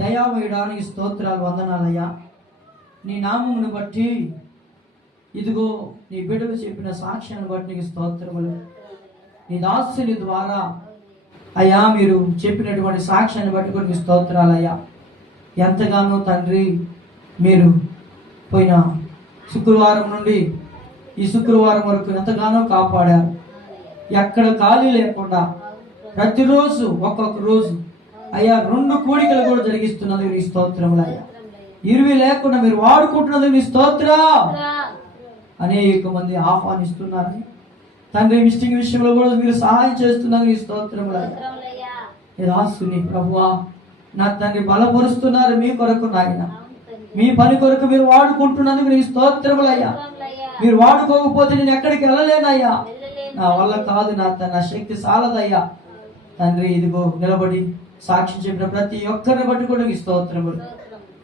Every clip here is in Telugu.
దయామయుడానికి స్తోత్రాలు, వందనాలయ్యా. నీ నామమును బట్టి ఇదిగో నీ బిడ్డలు చెప్పిన సాక్ష్యాన్ని బట్టి నీకు స్తోత్రములు. నీ దాసుని ద్వారా అయ్యా మీరు చెప్పినటువంటి సాక్ష్యాన్ని బట్టి కూడా నీకు స్తోత్రాలయ్యా. ఎంతగానో తండ్రి మీరు పోయిన శుక్రవారం నుండి ఈ శుక్రవారం వరకు ఎంతగానో కాపాడారు. ఎక్కడ ఖాళీ లేకుండా ప్రతిరోజు ఒక్కొక్క రోజు అయ్యా 2 కూడికలు కూడా జరిగిస్తున్నందుకు నీ స్తోత్రములు అయ్యా. 20 లేకుండా మీరు వాడుకుంటున్నందుకు నీ స్తోత్రం. అనేక మంది ఆహ్వానిస్తున్నారు తండ్రి. విజిటింగ్ విషయంలో కూడా మీరు సహాయం చేస్తున్నందుకు నీ స్తోత్రములు అయ్యా. దాసుని ప్రభువా నా తండ్రి బలపరుస్తున్నారు మీ కొరకు నాయన. మీ పని కొరకు మీరు వాడుకుంటున్నందుకు నీ స్తోత్రములు అయ్యా. మీరు వాడుకోకపోతే నేను ఎక్కడికి వెళ్ళలేనయ్యా. నా వల్ల కాదు, నా శక్తి సాలదయ్యా తండ్రి. ఇదిగో నిలబడి సాక్షి చెప్పిన ప్రతి ఒక్కరిని బట్టి కూడా ఈ స్తోత్రములు.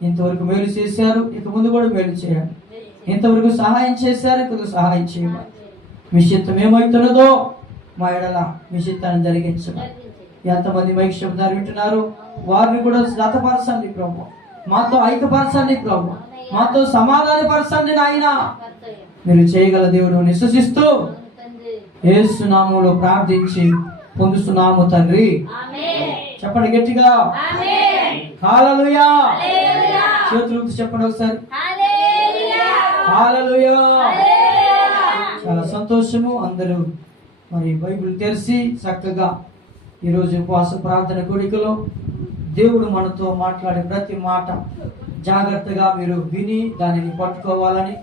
ఇంతవరకు మేలు చేశారు, ఇక ముందు కూడా మేలు చేయాలి. ఇంతవరకు సహాయం చేశారు, ఇంకొక సహాయం చేయాలి. మీ చిత్తం ఏమవుతున్నదో మా ఎడల మీ చిత్తాన్ని జరిగించండి. ఎంతమంది మైక్ శబ్దాలు వింటున్నారు వారిని కూడా జతపరచండి ప్రభు. మాతో ఐక్యపరచండి ప్రభు. మాతో సమాధానపరచండి నాయన. మీరు చేయగల దేవుడు విశ్వసిస్తూ యేసు నామములో ప్రార్థించి పొందుతున్నాము తండ్రి. చెప్పండి గట్టిగా హల్లెలూయా. చేతులు చెప్పండి ఒకసారి హల్లెలూయా. చాలా సంతోషము. అందరూ మరి బైబిల్ తెరిచి చక్కగా ఈరోజు ఉపవాస ప్రార్థన కూడికలో దేవుడు మనతో మాట్లాడే ప్రతి మాట జాగ్రత్తగా మీరు విని దానిని పట్టుకోవాలని,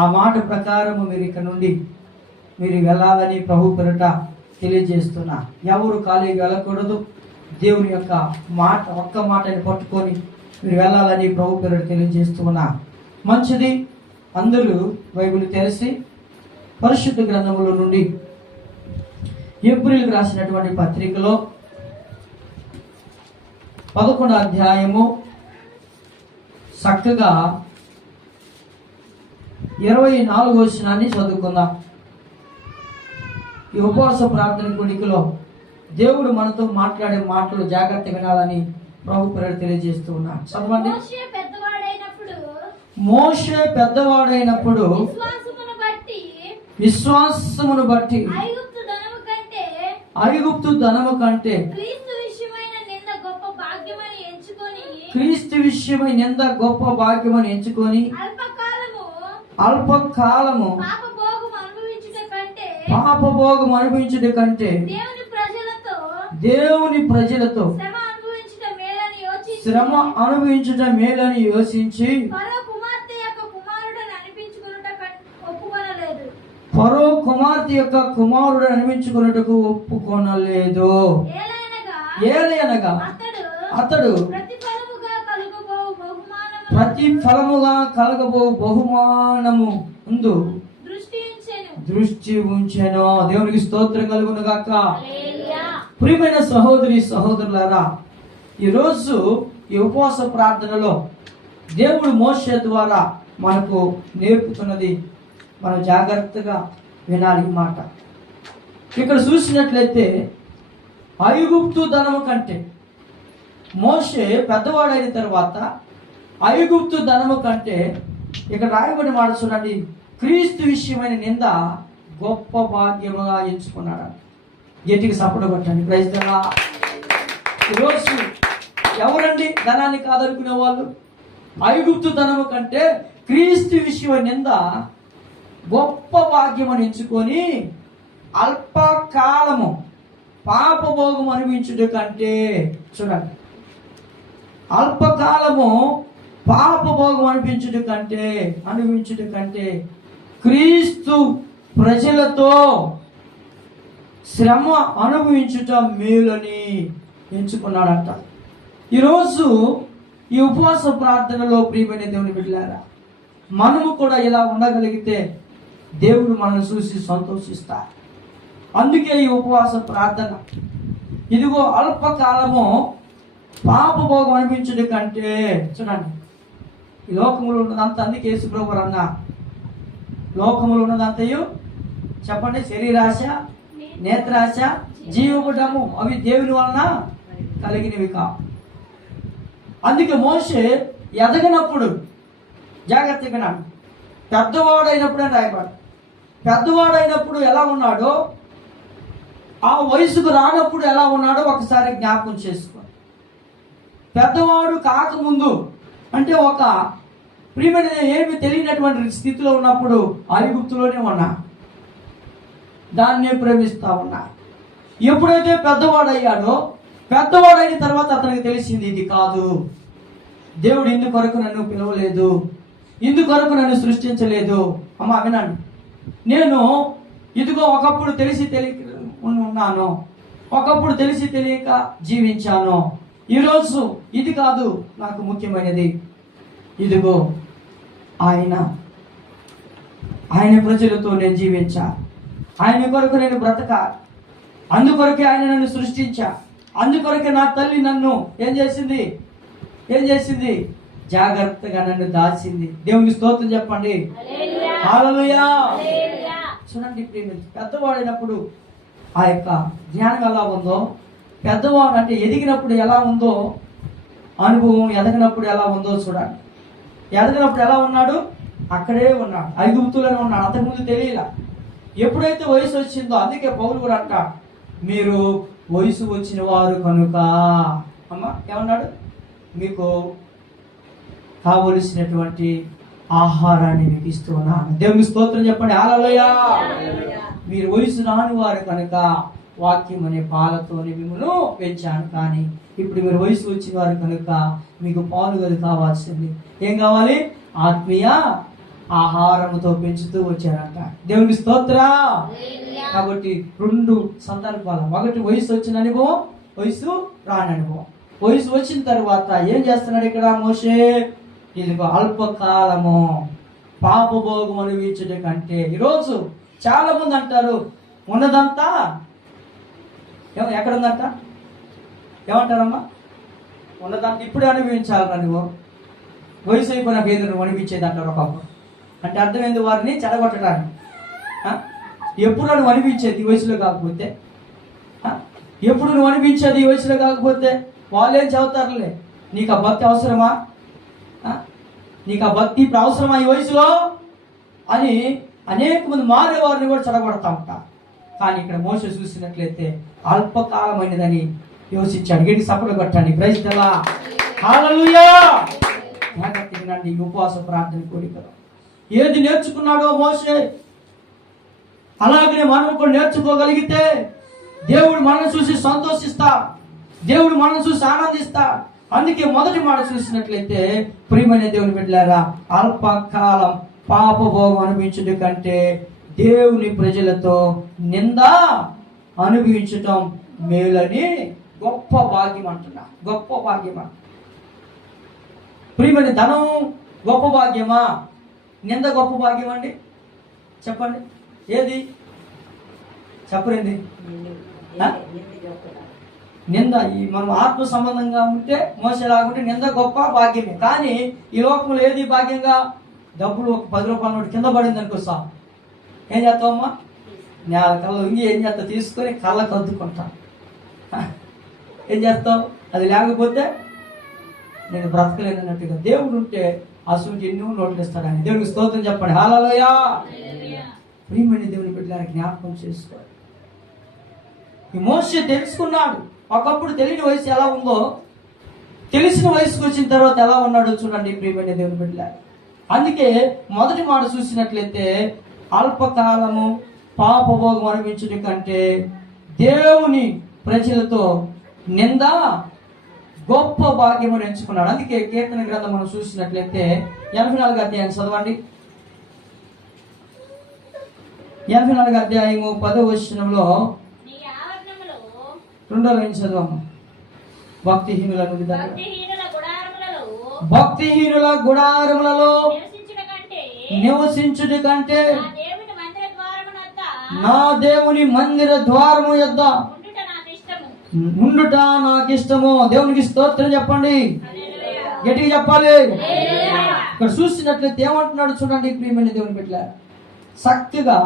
ఆ మాట ప్రకారము మీరు ఇక్కడ నుండి మీరు వెళ్ళాలని ప్రభు పేరిట తెలియజేస్తున్నా. ఎవరు ఖాళీగా వెళ్ళకూడదు. దేవుని యొక్క మాట ఒక్క మాటని పట్టుకొని మీరు వెళ్ళాలని ప్రభు పేరిట తెలియజేస్తున్నా. మంచిది. అందరూ బైబిల్ తెరిచి పరిశుద్ధ గ్రంథముల నుండి ఏప్రిల్కి రాసినటువంటి పత్రికలో 11వ అధ్యాయము చక్కగా 24వ వచనాన్ని చదువుకుందాం. ఈ ఉపవాస ప్రార్థన కూడికలో దేవుడు మనతో మాట్లాడే మాటలు జాగ్రత్త వినాలని ప్రభు పేరిట తెలియజేస్తూ ఉన్నాడు. చదవండి. మోషే పెద్దవాడైనప్పుడు విశ్వాసమును బట్టి ఐగుప్తు ధనము కంటే క్రీస్తు విషయమై నింద గొప్ప భాగ్యమని ఎంచుకొని అల్పకాలము పాపభోగం అనుభవించుట కంటే దేవుని ప్రజలతో శ్రమ అనుభవించుట మేలని యోచించి ఫరో కుమార్తె యొక్క కుమారుడు అనిపించుకున్నట్టుకు ఒప్పుకొనలేదు. ఏలయనగా అతడు ప్రతిఫలముగా కలగబో బహుమానము ముందు దృష్టి ఉంచెను. దేవునికి స్తోత్రం కలుగును గాక. ప్రియమైన సహోదరి సహోదరులారా, ఈరోజు ఈ ఉపవాస ప్రార్థనలో దేవుడు మోషే ద్వారా మనకు నేర్పుతున్నది మనం జాగ్రత్తగా వినాలి. ఈ మాట ఇక్కడ చూసినట్లయితే ఐగుప్తు ధనము కంటే మోషే పెద్దవాడైన తర్వాత ఐగుప్తు ధనము కంటే ఇక్కడ రాయబడి మాట చూడండి, క్రీస్తు విషయమైన నింద గొప్ప భాగ్యముగా ఎంచుకున్నాడు. గట్టికి సపోర్ట్ కొట్టండి. Praise the Lord. ఈరోజు ఎవరండి ధనాన్ని కాదనుకునే వాళ్ళు? ఐగుప్తు ధనము కంటే క్రీస్తు విషయమైన నింద గొప్ప భాగ్యమని ఎంచుకొని అల్పకాలము పాపభోగం అనుభవించుట కంటే, చూడండి, అల్పకాలము పాపభోగం అనుభవించుట కంటే క్రీస్తు ప్రజలతో శ్రమ అనుభవించుట మేలని ఎంచుకున్నాడంట. ఈరోజు ఈ ఉపవాస ప్రార్థనలో ప్రియమైన దేవుని బిడ్డలారా, మనము కూడా ఇలా ఉండగలిగితే దేవుడు మనల్ని చూసి సంతోషిస్తారు. అందుకే ఈ ఉపవాస ప్రార్థన. ఇదిగో అల్పకాలము పాపభోగం అనిపించడం కంటే, చూడండి, ఈ లోకములో ఉన్నదంతా, అందుకే యేసుప్రభు అన్న లోకములో ఉన్నదంతయు చెప్పండి, శరీరాశ, నేత్రాశ, జీవపుటము, అవి దేవుని వలన కలిగినవి కా. అందుకే మోషే ఎదగనప్పుడు, జాగ్రత్తగా వినండి, పెద్దవాడైనప్పుడు అని రాయబడి, పెద్దవాడైనప్పుడు ఎలా ఉన్నాడో, ఆ వయసుకు రానప్పుడు ఎలా ఉన్నాడో ఒకసారి జ్ఞాపకం చేసుకో. పెద్దవాడు కాకముందు అంటే ఒక ప్రియమైన ఏమి తెలియనటువంటి స్థితిలో ఉన్నప్పుడు ఐగుప్తులోనే ఉన్నా, దాన్నే ప్రేమిస్తా ఉన్నా. ఎప్పుడైతే పెద్దవాడయ్యాడో, పెద్దవాడైన తర్వాత అతనికి తెలిసింది ఇది కాదు, దేవుడు ఇందుకొరకు నన్ను పిలవలేదు, ఇందుకొరకు నన్ను సృష్టించలేదు. అమ్మ వినండి, నేను ఇదిగో ఒకప్పుడు తెలిసి తెలియక ఉన్నాను, ఒకప్పుడు తెలిసి తెలియక జీవించాను. ఈరోజు ఇది కాదు నాకు ముఖ్యమైనది. ఇదిగో ఆయన ప్రజలతో నేను జీవించా, ఆయన కొరకు నేను బ్రతక, అందుకొరకే ఆయన నన్ను సృష్టించా, అందుకొరకే నా తల్లి నన్ను ఏం చేసింది జాగ్రత్తగా నన్ను దాచింది. దేవునికి స్తోత్రం చెప్పండి. హల్లెలూయా. చూడండి, పెద్దవాడైనప్పుడు ఆ యొక్క జ్ఞానం ఎలా ఉందో, పెద్దవాడు అంటే ఎదిగినప్పుడు ఎలా ఉందో అనుభవం, ఎదగినప్పుడు ఎలా ఉందో చూడండి. ఎదగినప్పుడు ఎలా ఉన్నాడు? అక్కడే ఉన్నాడు, ఐగుప్తులోనే ఉన్నాడు, అంతకుముందు తెలియలా. ఎప్పుడైతే వయసు వచ్చిందో, అందుకే పౌలు కూడా అంటాడు, మీరు వయసు వచ్చిన వారు కనుక అమ్మ ఏమన్నాడు, మీకు కావలసినటువంటి ఆహారాన్ని మీకు ఇస్తున్నాను. దేవునికి స్తోత్రం చెప్పండి. హల్లెలూయా. మీరు వయసు రాని వారు కనుక వాక్యం అనే పాలతోనే మిమ్మల్ని పెంచాను, కానీ ఇప్పుడు మీరు వయసు వచ్చిన వారు కనుక మీకు పాలు గది కావాల్సింది. ఏం కావాలి? ఆత్మీయ ఆహారంతో పెంచుతూ వచ్చారంట. దేవునికి స్తోత్ర. కాబట్టి రెండు సందర్భాలు, ఒకటి వయసు వచ్చిన అనుభవం, వయసు రాని అనుభవం. వయసు వచ్చిన తర్వాత ఏం చేస్తున్నాడు ఇక్కడ మోషే? ఇదిగో అల్పకాలము పాపభోగం అనుభవించడం కంటే, ఈరోజు చాలా మంది అంటారు ఉన్నదంతా ఎక్కడుందంట, ఏమంటారమ్మా? ఉన్నదంతా ఇప్పుడే అనుభవించాలరా నువ్వు, వయసు అయిపోయిన పేద నువ్వు అనిపించేది అంటారు ఒకప్పుడు. అంటే అర్థమైంది, వారిని చెడగొట్టడానికి. ఎప్పుడు నువ్వు అనిపించేది ఈ వయసులో కాకపోతే, ఎప్పుడు నువ్వు అనిపించేది ఈ వయసులో కాకపోతే వాళ్ళేం చదువుతారులే, నీకు ఆ భక్తి అవసరమా, నీకు ఆ భక్తి ఇప్పుడు అవసరమా ఈ వయసులో అని అనేక మంది మారే వారిని కూడా చెడగొడతా ఉంటారు. కానీ ఇక్కడ మోషే చూసినట్లయితే అల్పకాలమైనదని యోచించాడు. గట్టి సపోర్ట్ కొట్టండి. Praise the lord. హల్లెలూయా. ఈ ఉపవాస ప్రార్థన కోరికలో ఏది నేర్చుకున్నాడో మోషే, అలాగనే మనం కూడా నేర్చుకోగలిగితే దేవుడు మనల్ని చూసి సంతోషిస్తా, దేవుడు మనల్ని చూసి ఆనందిస్తా. అందుకే మొదటి మాట చూసినట్లయితే ప్రియమైన దేవుని బిడ్డలారా, అల్పకాలం పాపభోగం అనుభవించడం కంటే దేవుని ప్రజలతో నింద అనుభవించటం మేలని గొప్ప భాగ్యం అంటున్నా. గొప్ప భాగ్యమా? ప్రియమైన ధనం గొప్ప భాగ్యమా, నింద గొప్ప భాగ్యం అండి? చెప్పండి, ఏది చెప్పరండి? నింద ఈ మనం ఆత్మ సంబంధంగా ఉంటే మోసలాగుంటే నింద గొప్ప భాగ్యమే. కానీ ఈ లోకంలో ఏది భాగ్యంగా? డబ్బులు ఒక 10 రూపాయల నోటు కింద పడింది అనుకోసా, ఏం చేస్తావమ్మా? నేల కళ్ళ ఇంగి ఏం చేస్తావు? తీసుకొని కళ్ళకు అద్దుకుంటా. ఏం చేస్తావు? అది లేకపోతే నేను బ్రతకలేనట్టుగా. దేవుడు ఉంటే అసలు ఎన్నో నోట్లు ఇస్తాడని. దేవునికి స్తోత్రం చెప్పండి. హల్లెలూయా. ప్రియమైన దేవుని బిడ్డలారా, జ్ఞాపకం చేసుకోవాలి. ఈ మోషే తెలుసుకున్నాడు. ఒకప్పుడు తెలియని వయసు ఎలా ఉందో, తెలిసిన వయసుకు వచ్చిన తర్వాత ఎలా ఉన్నాడో చూడండి ప్రియమైన దేవుని బిడ్డలారా. అందుకే మొదటి మాట చూసినట్లయితే అల్పకాలము పాపభోగం అనుభవించడం కంటే దేవుని ప్రజలతో నింద గొప్ప భాగ్యము ఎంచుకున్నాడు. అందుకే కీర్తన గ్రంథం మనం చూసినట్లయితే 84 అధ్యాయం చదవండి. 84 అధ్యాయము 10వ వచనంలో 2వ లైన్ చదవము. భక్తిహీనుల గుడారములలో నివసించుట కంటే నా దేవుని మందిర ద్వారము యొద్ద ఉండుట నాకు ఇష్టము. దేవునికి స్తోత్రం చెప్పండి. గట్టిగా చెప్పాలి. ఇక్కడ చూసినట్లయితే ఏమంటున్నాడు చూడండి ప్రియమైన దేవుని బిడ్డలారా. చక్కగా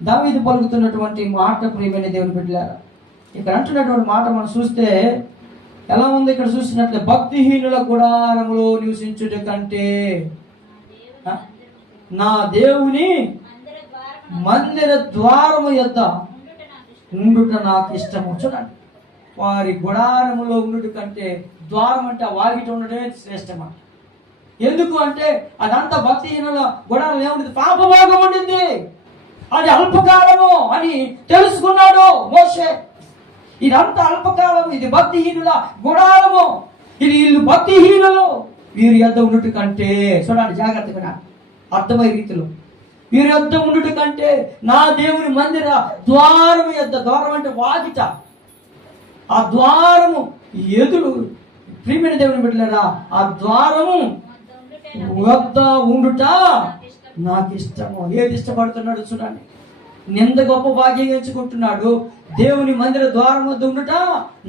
దావీదు పలుకుతున్నటువంటి మాట ప్రియమైన దేవుని బిడ్డలారా. ఇక్కడ అంటున్నటువంటి మాట మనం చూస్తే ఎలా ఉంది ఇక్కడ చూసినట్లే, భక్తిహీనుల గుడారములో నివసించుట కంటే నా దేవుని మందిర ద్వారము యొద్ద ఉండుట నాకు ఇష్టము. చూడండి, వారి గుడారములో ఉండుట కంటే ద్వారం అంటే వాగిట ఉండటమే శ్రేష్టం. ఎందుకు అంటే అదంతా భక్తిహీనుల గుడారం ఏముంది, పాపభోగం ఉండింది, అది అల్పకాలము అని తెలుసుకున్నాడు మోషే. ఇదంతా అల్పకాలం, ఇది భక్తిహీనుల గుడారము, ఇది వీళ్ళు భక్తిహీనులు, వీరి యొద్ద ఉండుట కంటే, చూడండి జాగ్రత్తగా అర్థమయ్యే రీతిలో, వీరి యొద్ద ఉండుట కంటే నా దేవుని మందిర ద్వారము యొద్ద, ద్వారం అంటే వాకిట, ఆ ద్వారము ఎదురు ప్రియమైన దేవుని బిడ్డలారా, ఆ ద్వారము వద్ద ఉండుట నాకు ఇష్టము. ఏది ఇష్టపడుతున్నాడు చూడండి, నింద గొప్ప భాగ్యం ఎంచుకుంటున్నాడు. దేవుని మందిర ద్వారం వద్ద ఉండుట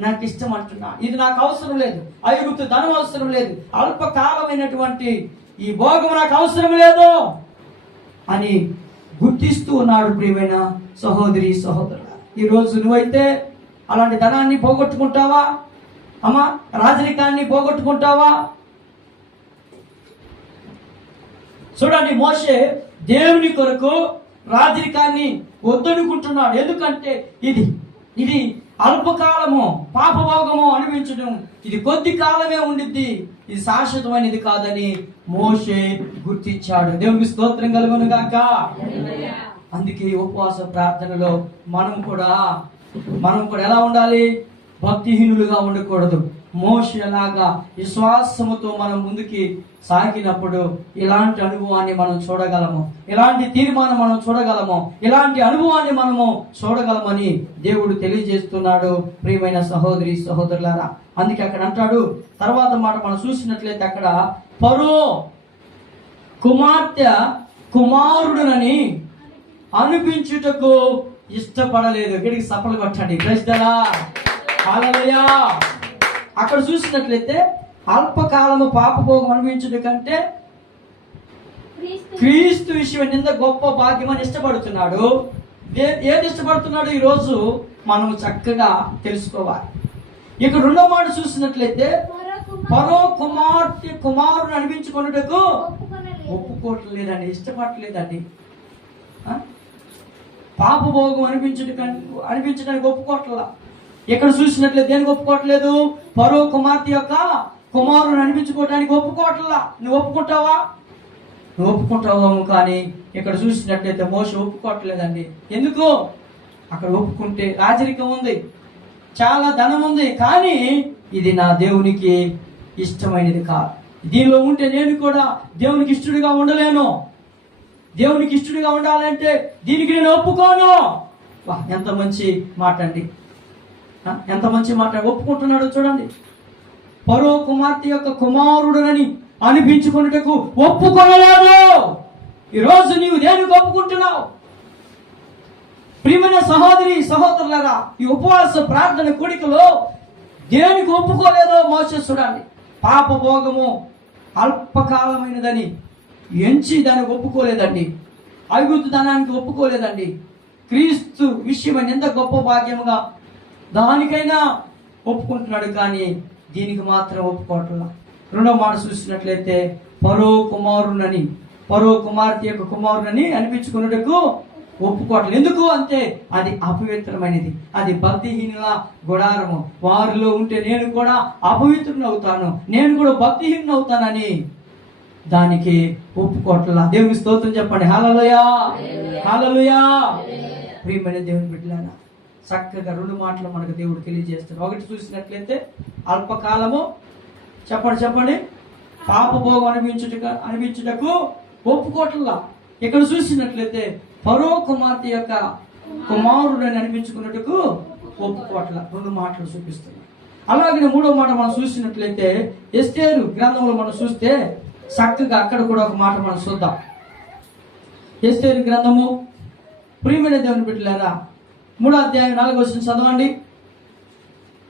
నాకు ఇష్టం అంటున్నా. ఇది నాకు అవసరం లేదు, ఐగుప్తు ధనం అవసరం లేదు, అల్పకాలమైనటువంటి ఈ భోగం నాకు అవసరం లేదు అని గుర్తిస్తూ ఉన్నాడు. ప్రియమైన సహోదరి సహోదరుడు, ఈరోజు నువ్వైతే అలాంటి ధనాన్ని పోగొట్టుకుంటావా అమ్మా? రాజరికాన్ని పోగొట్టుకుంటావా? చూడండి, మోషే దేవుని కొరకు రాజరికాన్ని వద్దనుకుంటున్నాడు. ఎందుకంటే ఇది అల్పకాలము, పాపభోగము అనిపించడం, ఇది కొద్ది కాలమే ఉండిద్ది, ఇది శాశ్వతమైనది కాదని మోషే గుర్తించాడు. దేవునికి స్తోత్రం కలుగును గాక. అందుకే ఉపవాస ప్రార్థనలో మనం కూడా ఎలా ఉండాలి? భక్తిహీనులుగా ఉండకూడదు. మోషేలాగా విశ్వాసముతో మనం ముందుకి సాగినప్పుడు ఇలాంటి అనుభవాన్ని మనం చూడగలము, ఇలాంటి తీర్మానం మనం చూడగలము, ఇలాంటి అనుభవాన్ని మనము చూడగలమని దేవుడు తెలియజేస్తున్నాడు. ప్రియమైన సహోదరి సహోదరులారా, అందుకే అక్కడ అంటాడు, తర్వాత మాట మనం చూసినట్లయితే అక్కడ ఫరో కుమార్తె కుమారుడునని అనిపించుటకు ఇష్టపడలేదు. ఇక్కడికి సఫలు కొట్టండి, ప్రైజ్ ది లార్డ్, హల్లెలూయా. అక్కడ చూసినట్లయితే అల్పకాలము పాపభోగం అనిపించుట కంటే క్రీస్తు విషయం నింద గొప్ప భాగ్యం అని ఇష్టపడుతున్నాడు. ఏది ఇష్టపడుతున్నాడు ఈరోజు మనం చక్కగా తెలుసుకోవాలి. ఇక్కడ రెండో మాట చూసినట్లయితే ఫరో కుమార్తె కుమారుని అనిపించుకున్నటకు ఒప్పుకోవట్లేదండి, ఇష్టపడలేదండి. పాపభోగం అనిపించడానికి ఒప్పుకోవట్లా. ఇక్కడ చూసినట్లయితే దేనికి ఒప్పుకోవట్లేదు? ఫరో కుమార్తె యొక్క కుమారుని అనిపించుకోవడానికి ఒప్పుకోవట్లా. నువ్వు ఒప్పుకుంటావా? నువ్వు ఒప్పుకుంటావు. కానీ ఇక్కడ చూసినట్లయితే మోషే ఒప్పుకోవట్లేదండి. ఎందుకు? అక్కడ ఒప్పుకుంటే రాజరికం ఉంది, చాలా ధనం ఉంది, కానీ ఇది నా దేవునికి ఇష్టమైనది కాదు. దీనిలో ఉంటే నేను కూడా దేవునికి ఇష్టడిగా ఉండలేను. దేవునికి ఇష్టడిగా ఉండాలంటే దీనికి నేను ఒప్పుకోను. ఎంత మంచి మాట అండి, ఎంత మంచి మాట. ఒప్పుకుంటున్నాడు చూడండి. ఫరో కుమార్తె యొక్క కుమారుడునని అనిపించుకున్నటకు ఒప్పుకోలేదు. ఈరోజు నీవు దేనికి ఒప్పుకుంటున్నావు? ప్రియమైన సహోదరి సహోదరులారా, ఈ ఉపవాస ప్రార్థన కూడికలో దేనికి ఒప్పుకోలేదో మోషే చూడండి. పాపభోగము అల్పకాలమైనదని ఎంచి దానికి ఒప్పుకోలేదండి. ఐగుప్తు ధనానికి ఒప్పుకోలేదండి. క్రీస్తు విషయమైన ఎంత గొప్ప భాగ్యముగా దానికైనా ఒప్పుకుంటున్నాడు, కానీ దీనికి మాత్రం ఒప్పుకోవట్లా. రెండో మాట చూసినట్లయితే ఫరో కుమార్తె యొక్క కుమారునని అనిపించుకున్నటకు ఒప్పుకోవట్లేదు. ఎందుకు అంటే అది అపవిత్రమైనది, అది భక్తిహీనుల గుడారము. వారిలో ఉంటే నేను కూడా అపవిత్రుని అవుతాను, నేను కూడా భక్తిహీనుని అవుతానని దానికి ఒప్పుకోవట్లా. దేవుని స్తోత్రం చెప్పండి, హల్లెలూయా, హల్లెలూయా. ప్రియమైన దేవుని బిడ్డలారా, చక్కగా రెండు మాటలు మనకు దేవుడు తెలియజేస్తాడు. ఒకటి చూసినట్లయితే అల్పకాలము, చెప్పండి పాపభోగం అనిపించుటకు ఒప్పుకోవట్లా. ఇక్కడ చూసినట్లయితే ఫరో కుమార్తె యొక్క కుమారుడని అనిపించుకున్నట్టుకు ఒప్పుకోవట్లా. రెండు మాటలు చూపిస్తున్నాయి. అలాగే మూడో మాట మనం చూసినట్లయితే ఎస్తేరు గ్రంథంలో మనం చూస్తే చక్కగా అక్కడ కూడా ఒక మాట మనం చూద్దాం. ఎస్తేరు గ్రంథము, ప్రియమైన దేవుని బిడ్డలారా, 3వ అధ్యాయం 4వ వచనం చదవండి.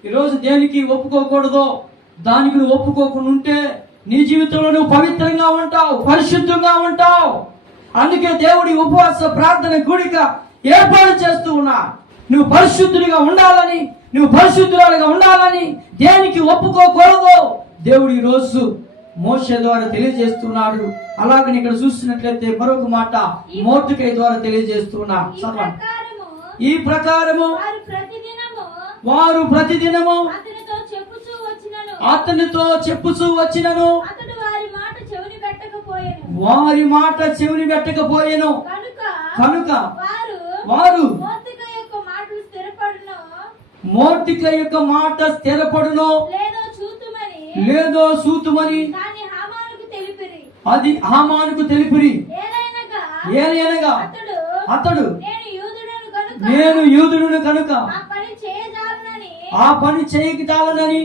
ఈరోజు దేనికి ఒప్పుకోకూడదో దానికి నువ్వు ఒప్పుకోకుండా ఉంటే నీ జీవితంలో నువ్వు పవిత్రంగా ఉంటావు, పరిశుద్ధంగా ఉంటావు. అందుకే దేవుడి ఉపవాస ప్రార్థన కూడిక ఏర్పాటు చేస్తూ ఉన్నా. నువ్వు పరిశుద్ధుడిగా ఉండాలని, నువ్వు పరిశుద్ధురాలుగా ఉండాలని, దేనికి ఒప్పుకోకూడదు దేవుడు ఈ రోజు మోషే ద్వారా తెలియజేస్తున్నాడు. అలాగని ఇక్కడ చూస్తున్నట్లయితే మరొక మాట మొర్దెకై ద్వారా తెలియజేస్తున్నాడు. ఈ ప్రకారము వారు ప్రతిదినము అతనితో చెప్పుచూ వచ్చినను వారి మాట చెవిని పెట్టకపోయెను. కనుక వారు మొర్దెకై యొక్క మాట స్థిరపడును లేదో చూతుమని అది హామానుకు తెలిపిరి. ఏలయనగా అతడు నేను యూదుడును కనుక ఆ పని చేయగలనని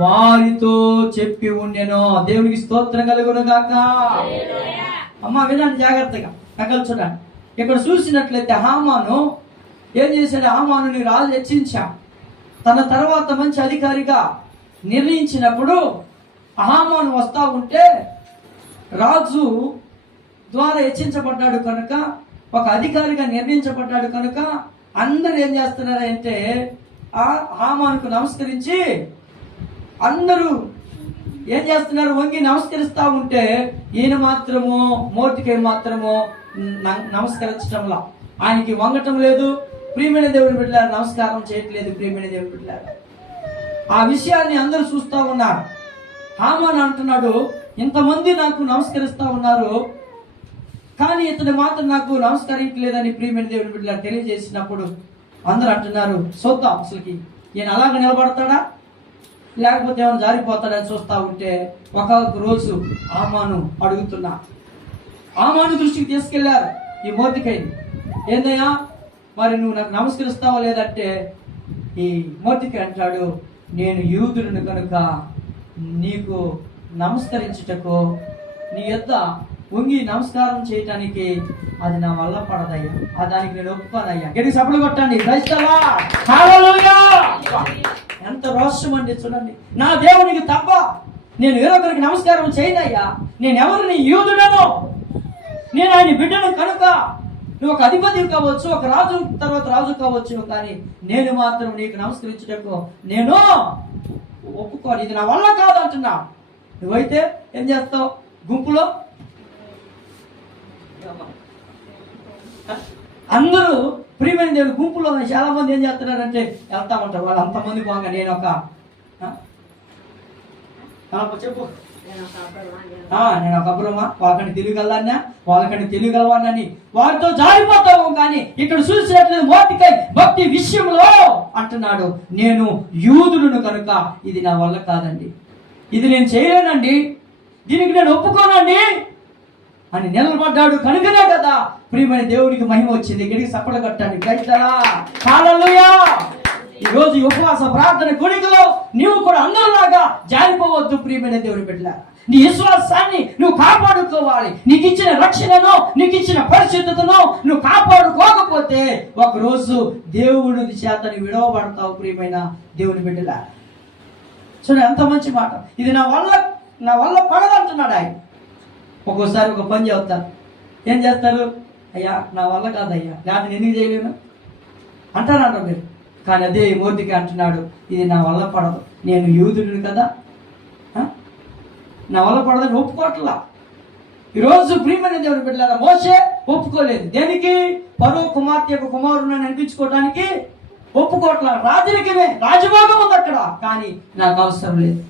వారితో చెప్పి ఉండెను. దేవునికి స్తోత్రం కలుగును గాక. అమ్మ వినండి జాగ్రత్తగా, నకలు చూడండి. ఇక్కడ చూసినట్లయితే హామాను ఏం చేశాడు? హామానుని రాజు హెచ్చించా తన తర్వాత మంచి అధికారిగా నిర్ణయించినప్పుడు హామాను వస్తా ఉంటే రాజు ద్వారా హెచ్చించబడ్డాడు కనుక, ఒక అధికారిగా నిర్ణయించబడ్డాడు కనుక అందరూ ఏం చేస్తున్నారంటే ఆ హామానుకు నమస్కరించి అందరూ ఏం చేస్తున్నారు? వంగి నమస్కరిస్తా ఉంటే ఈయన మాత్రము మొర్దెకై మాత్రము నమస్కరించడంలా, ఆయనకి వంగటం లేదు. ప్రియమైన దేవుని బిడ్డలారా, నమస్కారం చేయట్లేదు. ప్రియమైన దేవుని బిడ్డలారా, ఆ విషయాన్ని అందరూ చూస్తా ఉన్నారు. హామాను అంటున్నాడు, ఇంతమంది నాకు నమస్కరిస్తా ఉన్నారు కానీ ఇతను మాత్రం నాకు నమస్కరించలేదని ప్రియమైన దేవుని బిడ్డలారా తెలియజేసినప్పుడు అందరూ అంటున్నారు, చూద్దాం అసలుకి ఈయన అలాగ నిలబడతాడా లేకపోతే ఏమైనా జారిపోతాడని చూస్తా ఉంటే ఒక రోజు హామాను అడుగుతున్నా, హామాను దృష్టికి తీసుకెళ్లారు ఈ మొర్దెకైని. ఏందయ్యా మరి నువ్వు నాకు నమస్కరిస్తావా లేదంటే ఈ మొర్దెకై అంటాడు, నేను యూదులను కనుక నీకు నమస్కరించుటకు నీ యొద్ద వంగి నమస్కారం చేయటానికి అది నా వల్ల పడదయ్యా, దానికి నేను ఒప్పుకోనయ్యా. గట్టి సపోర్ట్ కొట్టండి. ఎంత రోషం అండి చూడండి. నా దేవునికి తప్ప నేను వేరొకరికి నమస్కారం చేయనయ్యా. నేను ఎవరిని యూదుడను, నేను ఆయన బిడ్డను కనుక నువ్వు ఒక అధిపతి కావచ్చు, ఒక రాజు తర్వాత రాజు కావచ్చు, కానీ నేను మాత్రం నీకు నమస్కరించుటకు నేను ఒప్పుకోను, ఇది నా వల్ల కాదు అంటున్నా. నువ్వైతే ఏం చేస్తావు? గుంపులో అందరూ ప్రియమైన దేవుడు గుంపులో చాలా మంది ఏం చేస్తున్నారంటే వెళ్తా ఉంటారు. వాళ్ళు అంతమంది పోగా నేను ఒక చెప్పు నేను ఒక అబ్రహ్మ వాళ్ళకంటే తెలియగలన్నా వాళ్ళకంటే తెలియగలవాన్ని వారితో జారిపోతాము. కానీ ఇక్కడ చూసినట్లేదు మొర్దెకై భక్తి విషయంలో అంటున్నాడు, నేను యూదుడును కనుక ఇది నా వల్ల కాదండి, ఇది నేను చేయలేనండి, దీనికి నేను ఒప్పుకోనండి అని నిలబడ్డాడు. కనుకనే కదా ప్రియమైన దేవుడికి మహిమ వచ్చింది. గిడికి సప్పడ కట్టండి. హల్లెలూయా. ఈ రోజు ఉపవాస ప్రార్థన గుడికలో నీవు కూడా అందరిలాగా జారిపోవద్దు. ప్రియమైన దేవుని బిడ్డ, నీ విశ్వాసాన్ని నువ్వు కాపాడుకోవాలి. నీకు ఇచ్చిన రక్షణను, నీకు ఇచ్చిన పరిశుద్ధతను నువ్వు కాపాడుకోకపోతే ఒక రోజు దేవుడి చేత విడవబడతావు. ప్రియమైన దేవుని బిడ్డల చూడ ఎంత మంచి మాట. ఇది నా వల్ల పడదంటున్నాడు ఆయన. ఒక్కోసారి ఒక పని చేస్తారు, ఏం చేస్తారు? అయ్యా నా వల్ల కాదయ్యా, లేకపోతే ఎందుకు చేయలేను అంటారంట మీరు. కానీ అదే మొర్దెకై అంటున్నాడు, ఇది నా వల్ల పడదు, నేను యూదుడిని కదా, నా వల్ల పడదని ఒప్పుకోవట్లా. ఈరోజు ప్రియమైన దేవుని బిడ్డలారా, మోషే ఒప్పుకోలేదు. దేనికి? ఫరో కుమార్తె యొక్క కుమారుని అనిపించుకోవడానికి ఒప్పుకోవట్లా. రాజరికమే, రాజభోగం ఉంది అక్కడ, కానీ నాకు అవసరం లేదు.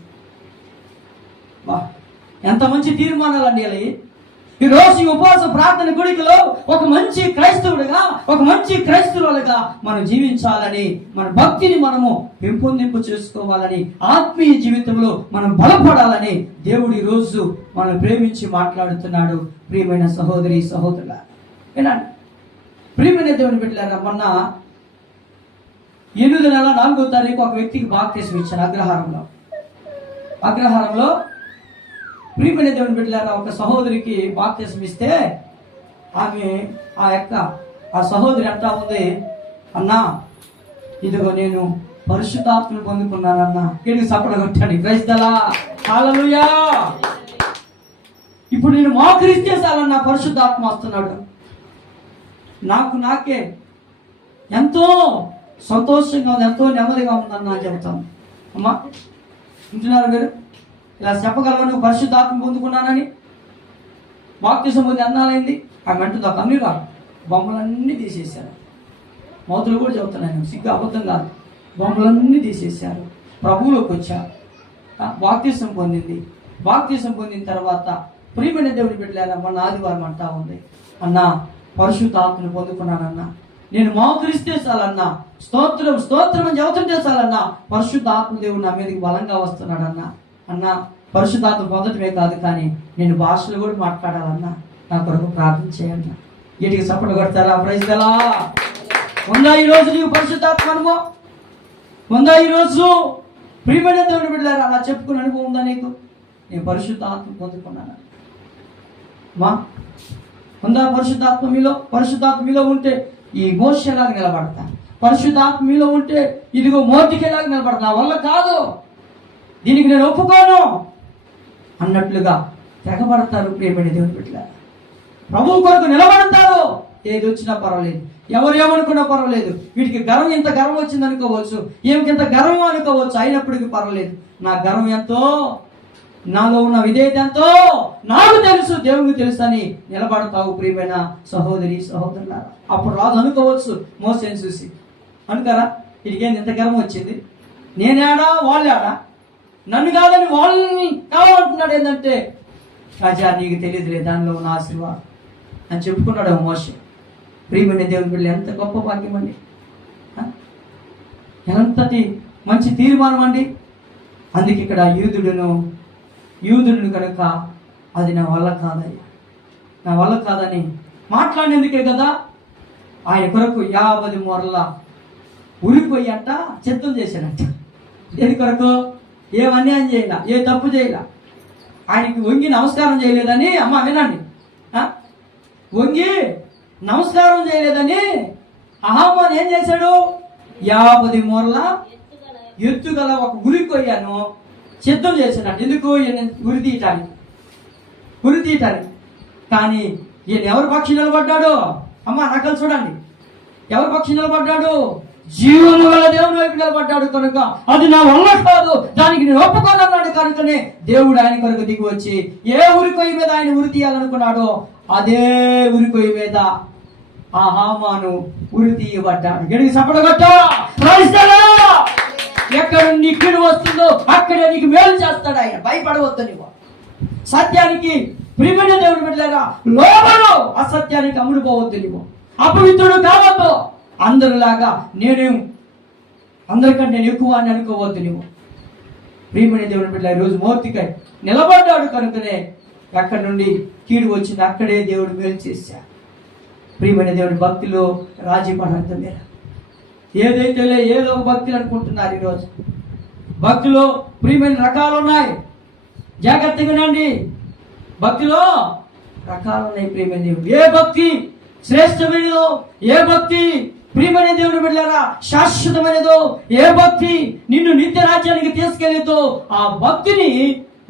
ఎంత మంచి తీర్మానాలు అండి అలా. ఈ రోజు ఉపవాస ప్రార్థన గుడికలో ఒక మంచి క్రైస్తవుడిగా, ఒక మంచి క్రైస్తవులుగా మనం జీవించాలని, మన భక్తిని మనము పెంపొందింపు చేసుకోవాలని, ఆత్మీయ జీవితంలో మనం బలపడాలని దేవుడు ఈ రోజు మనం ప్రేమించి మాట్లాడుతున్నాడు. ప్రియమైన సహోదరి సహోదరుల, వినండి ప్రియమైన దేవుని బిడ్డలారా, మొన్న 8 నెల 4వ తారీఖు ఒక వ్యక్తికి బాప్తిసం ఇచ్చాను అగ్రహారంలో. ప్రియమైన దేవుని బిడ్డలారా, ఒక సహోదరికి బాప్తిసం ఇస్తే ఆమె ఆ సహోదరి అంటా ఉంది, అన్నా ఇదిగో నేను పరిశుద్ధాత్మను పొందుకున్నానన్నా. కేడికి సపోర్ట్ కొట్టండి. క్రైస్తలా హల్లెలూయా. ఇప్పుడు నేను మోకరిస్తే చాలన్నా పరిశుద్ధాత్మ వస్తున్నాడు. నాకే ఎంతో సంతోషంగా ఉంది, ఎంతో నెమ్మదిగా ఉందని నాకు చెబుతాను. అమ్మా వింటున్నారు మీరు? ఇలా చెప్పగలవా నువ్వు పరిశుద్ధాత్మ పొందుకున్నానని? బాప్తిసం పొంది అన్నాలైంది ఆ గంటతో కన్నీ రాదు, బొమ్మలన్నీ తీసేశారు. మౌతులు కూడా చెబుతున్నాను, సిగ్గు అబద్ధం కాదు. బొమ్మలన్నీ తీసేశారు, ప్రభువులోకి వచ్చారు. బాప్తిసం పొందింది. బాప్తిసం పొందిన తర్వాత ప్రియమైన దేవుని బిడ్డలారా, మొన్న ఆదివారం అంటా ఉంది, అన్నా పరిశుద్ధాత్మను పొందుకున్నానన్నా, నేను మోకరిస్తే చాలన్నా, స్తోత్రం స్తోత్రం అని చెబుతుంటే చాలన్నా పరిశుద్ధాత్మ దేవుడు నా మీదకి బలంగా వస్తున్నాడన్నా. అన్నా పరిశుద్ధాత్మ పొందటమే కాదు, కానీ నేను భాషలు కూడా మాట్లాడాలన్నా, నా కొరకు ప్రార్థన చేయాలన్నా. వీటికి సపోర్ట్ కొడతారా? ప్రైజ్ గలా ఉందా ఈరోజు నీవు పరిశుద్ధాత్మ అనుభవం? ఉందా ఈరోజు? ప్రియమైన దేవుని బిడ్డలారా, అలా చెప్పుకుని అనుభవం ఉందా నీకు? నేను పరిశుద్ధాత్మ పొందుకున్నాను మా ఉందా పరిశుద్ధాత్మ మీలో? పరిశుద్ధాత్మ మీలో ఉంటే ఈ మోషేలాగా నిలబడతా, పరిశుద్ధాత్మ మీలో ఉంటే ఇదిగో మోర్దికేలాగా నిలబడతా. నా వల్ల కాదు, దీనికి నేను ఒప్పుకోను అన్నట్లుగా తెగబడతారు. ప్రియమైన దేవుని బిడ్డలారా, ప్రభువు కొరకు నిలబడతారు. ఏది వచ్చినా పర్వాలేదు, ఎవరు ఏమనుకున్నా పర్వాలేదు. వీటికి గర్వం, ఇంత గర్వం వచ్చింది అనుకోవచ్చు, ఏమికి ఇంత గర్వం అనుకోవచ్చు, అయినప్పటికీ పర్వాలేదు. నా గర్వం ఎంతో, నాలో ఉన్న విధేయత ఎంతో నాకు తెలుసు, దేవునికి తెలుసు అని నిలబడతావు. ప్రియమైన సహోదరి సహోదరులారా, అప్పుడు రాదు అనుకోవచ్చు మోసేని చూసి. అనుకారా వీడికేంది ఇంత గర్వం వచ్చింది, నేనేడా వాళ్ళేడా, నన్ను కాదని వాళ్ళని కావాలంటున్నాడు. ఏంటంటే రాజా నీకు తెలియదులే దానిలో ఉన్న ఆశీర్వాదం అని చెప్పుకున్నాడు మోషే. ప్రియమైన దేవుని బిడ్డలు, ఎంత గొప్ప భాగ్యం అండి, ఎంతటి మంచి తీర్మానం అండి. అందుకే ఇక్కడ యూదుడును కనుక అది నా వల్ల కాదయ్యా, నా వల్ల కాదని మాట్లాడినందుకే కదా ఆయన కొరకు 50 మూరల ఉరిపోయి అంట చిత్తం చేశాడంట. దేని కొరకు? ఏం అన్యాయం చేయలే, ఏ తప్పు చేయలే, ఆయనకి వంగి నమస్కారం చేయలేదని. అమ్మ వినండి, వంగి నమస్కారం చేయలేదని అహామాన్ ఏం చేశాడు? 50 మూరల ఎత్తుగల ఒక ఉరి కొయ్యాను సిద్ధం చేసినట్టు. ఎందుకు? ఉరి తీయటానికి. కానీ ఈయన ఎవరి పక్షి నిలబడ్డాడు? అమ్మ నకలు చూడండి, ఎవరి పక్షి నిలబడ్డాడు? జీవము గల దేవుని వైపు నిలబడ్డాడు. కనుక అది నా వల్ల కాదు, దానికి నేను ఒప్పుకోనన్నాడు. కనుకనే దేవుడు ఆయన కొరకు దిగి వచ్చి ఏ ఉరికొయ్యి మీద ఆయన ఉరి తీయాలనుకున్నాడో అదే ఉరికొయ్యి మీద ఆ హామాను ఉరి తీయబడ్డాడు. గడికి సపడగొట్టా. ఎక్కడ నీ కీడు వస్తుందో అక్కడే నీకు మేలు చేస్తాడు ఆయన. భయపడవద్దు నీవు. సత్యానికి ప్రియమైన దేవుని బిడ్డలారా, లోబడు. అసత్యానికి అమ్ముడుపోవద్దు నీవు. అపవిత్రుడు కావద్దు. అందరిలాగా అందరికంటే నేను ఎక్కువ అని అనుకోవద్దు నువ్వు. ప్రియమైన దేవుని బిడ్డ, ఈరోజు మోర్తికై నిలబడ్డాడు. కనుకనే అక్కడి నుండి కీడు వచ్చింది, అక్కడే దేవుడు మేలు చేశాడు. ప్రియమైన దేవుని భక్తిలో రాజీ పడద్దు మీరు. ఏదైతే ఏదో ఒక భక్తులు అనుకుంటున్నారు. ఈరోజు భక్తిలో ప్రియమైన రకాలు ఉన్నాయి, జాగ్రత్తగా వినండి. భక్తిలో రకాలు ఉన్నాయి. ప్రియమైన దేవుడు, ఏ భక్తి శ్రేష్టమైనదో, ఏ భక్తి ప్రియమైన దేవుని బిడ్డలారా శాశ్వతమైనదో, ఏ భక్తి నిన్ను నిత్య రాజ్యానికి తీసుకెళ్ళేదో ఆ భక్తిని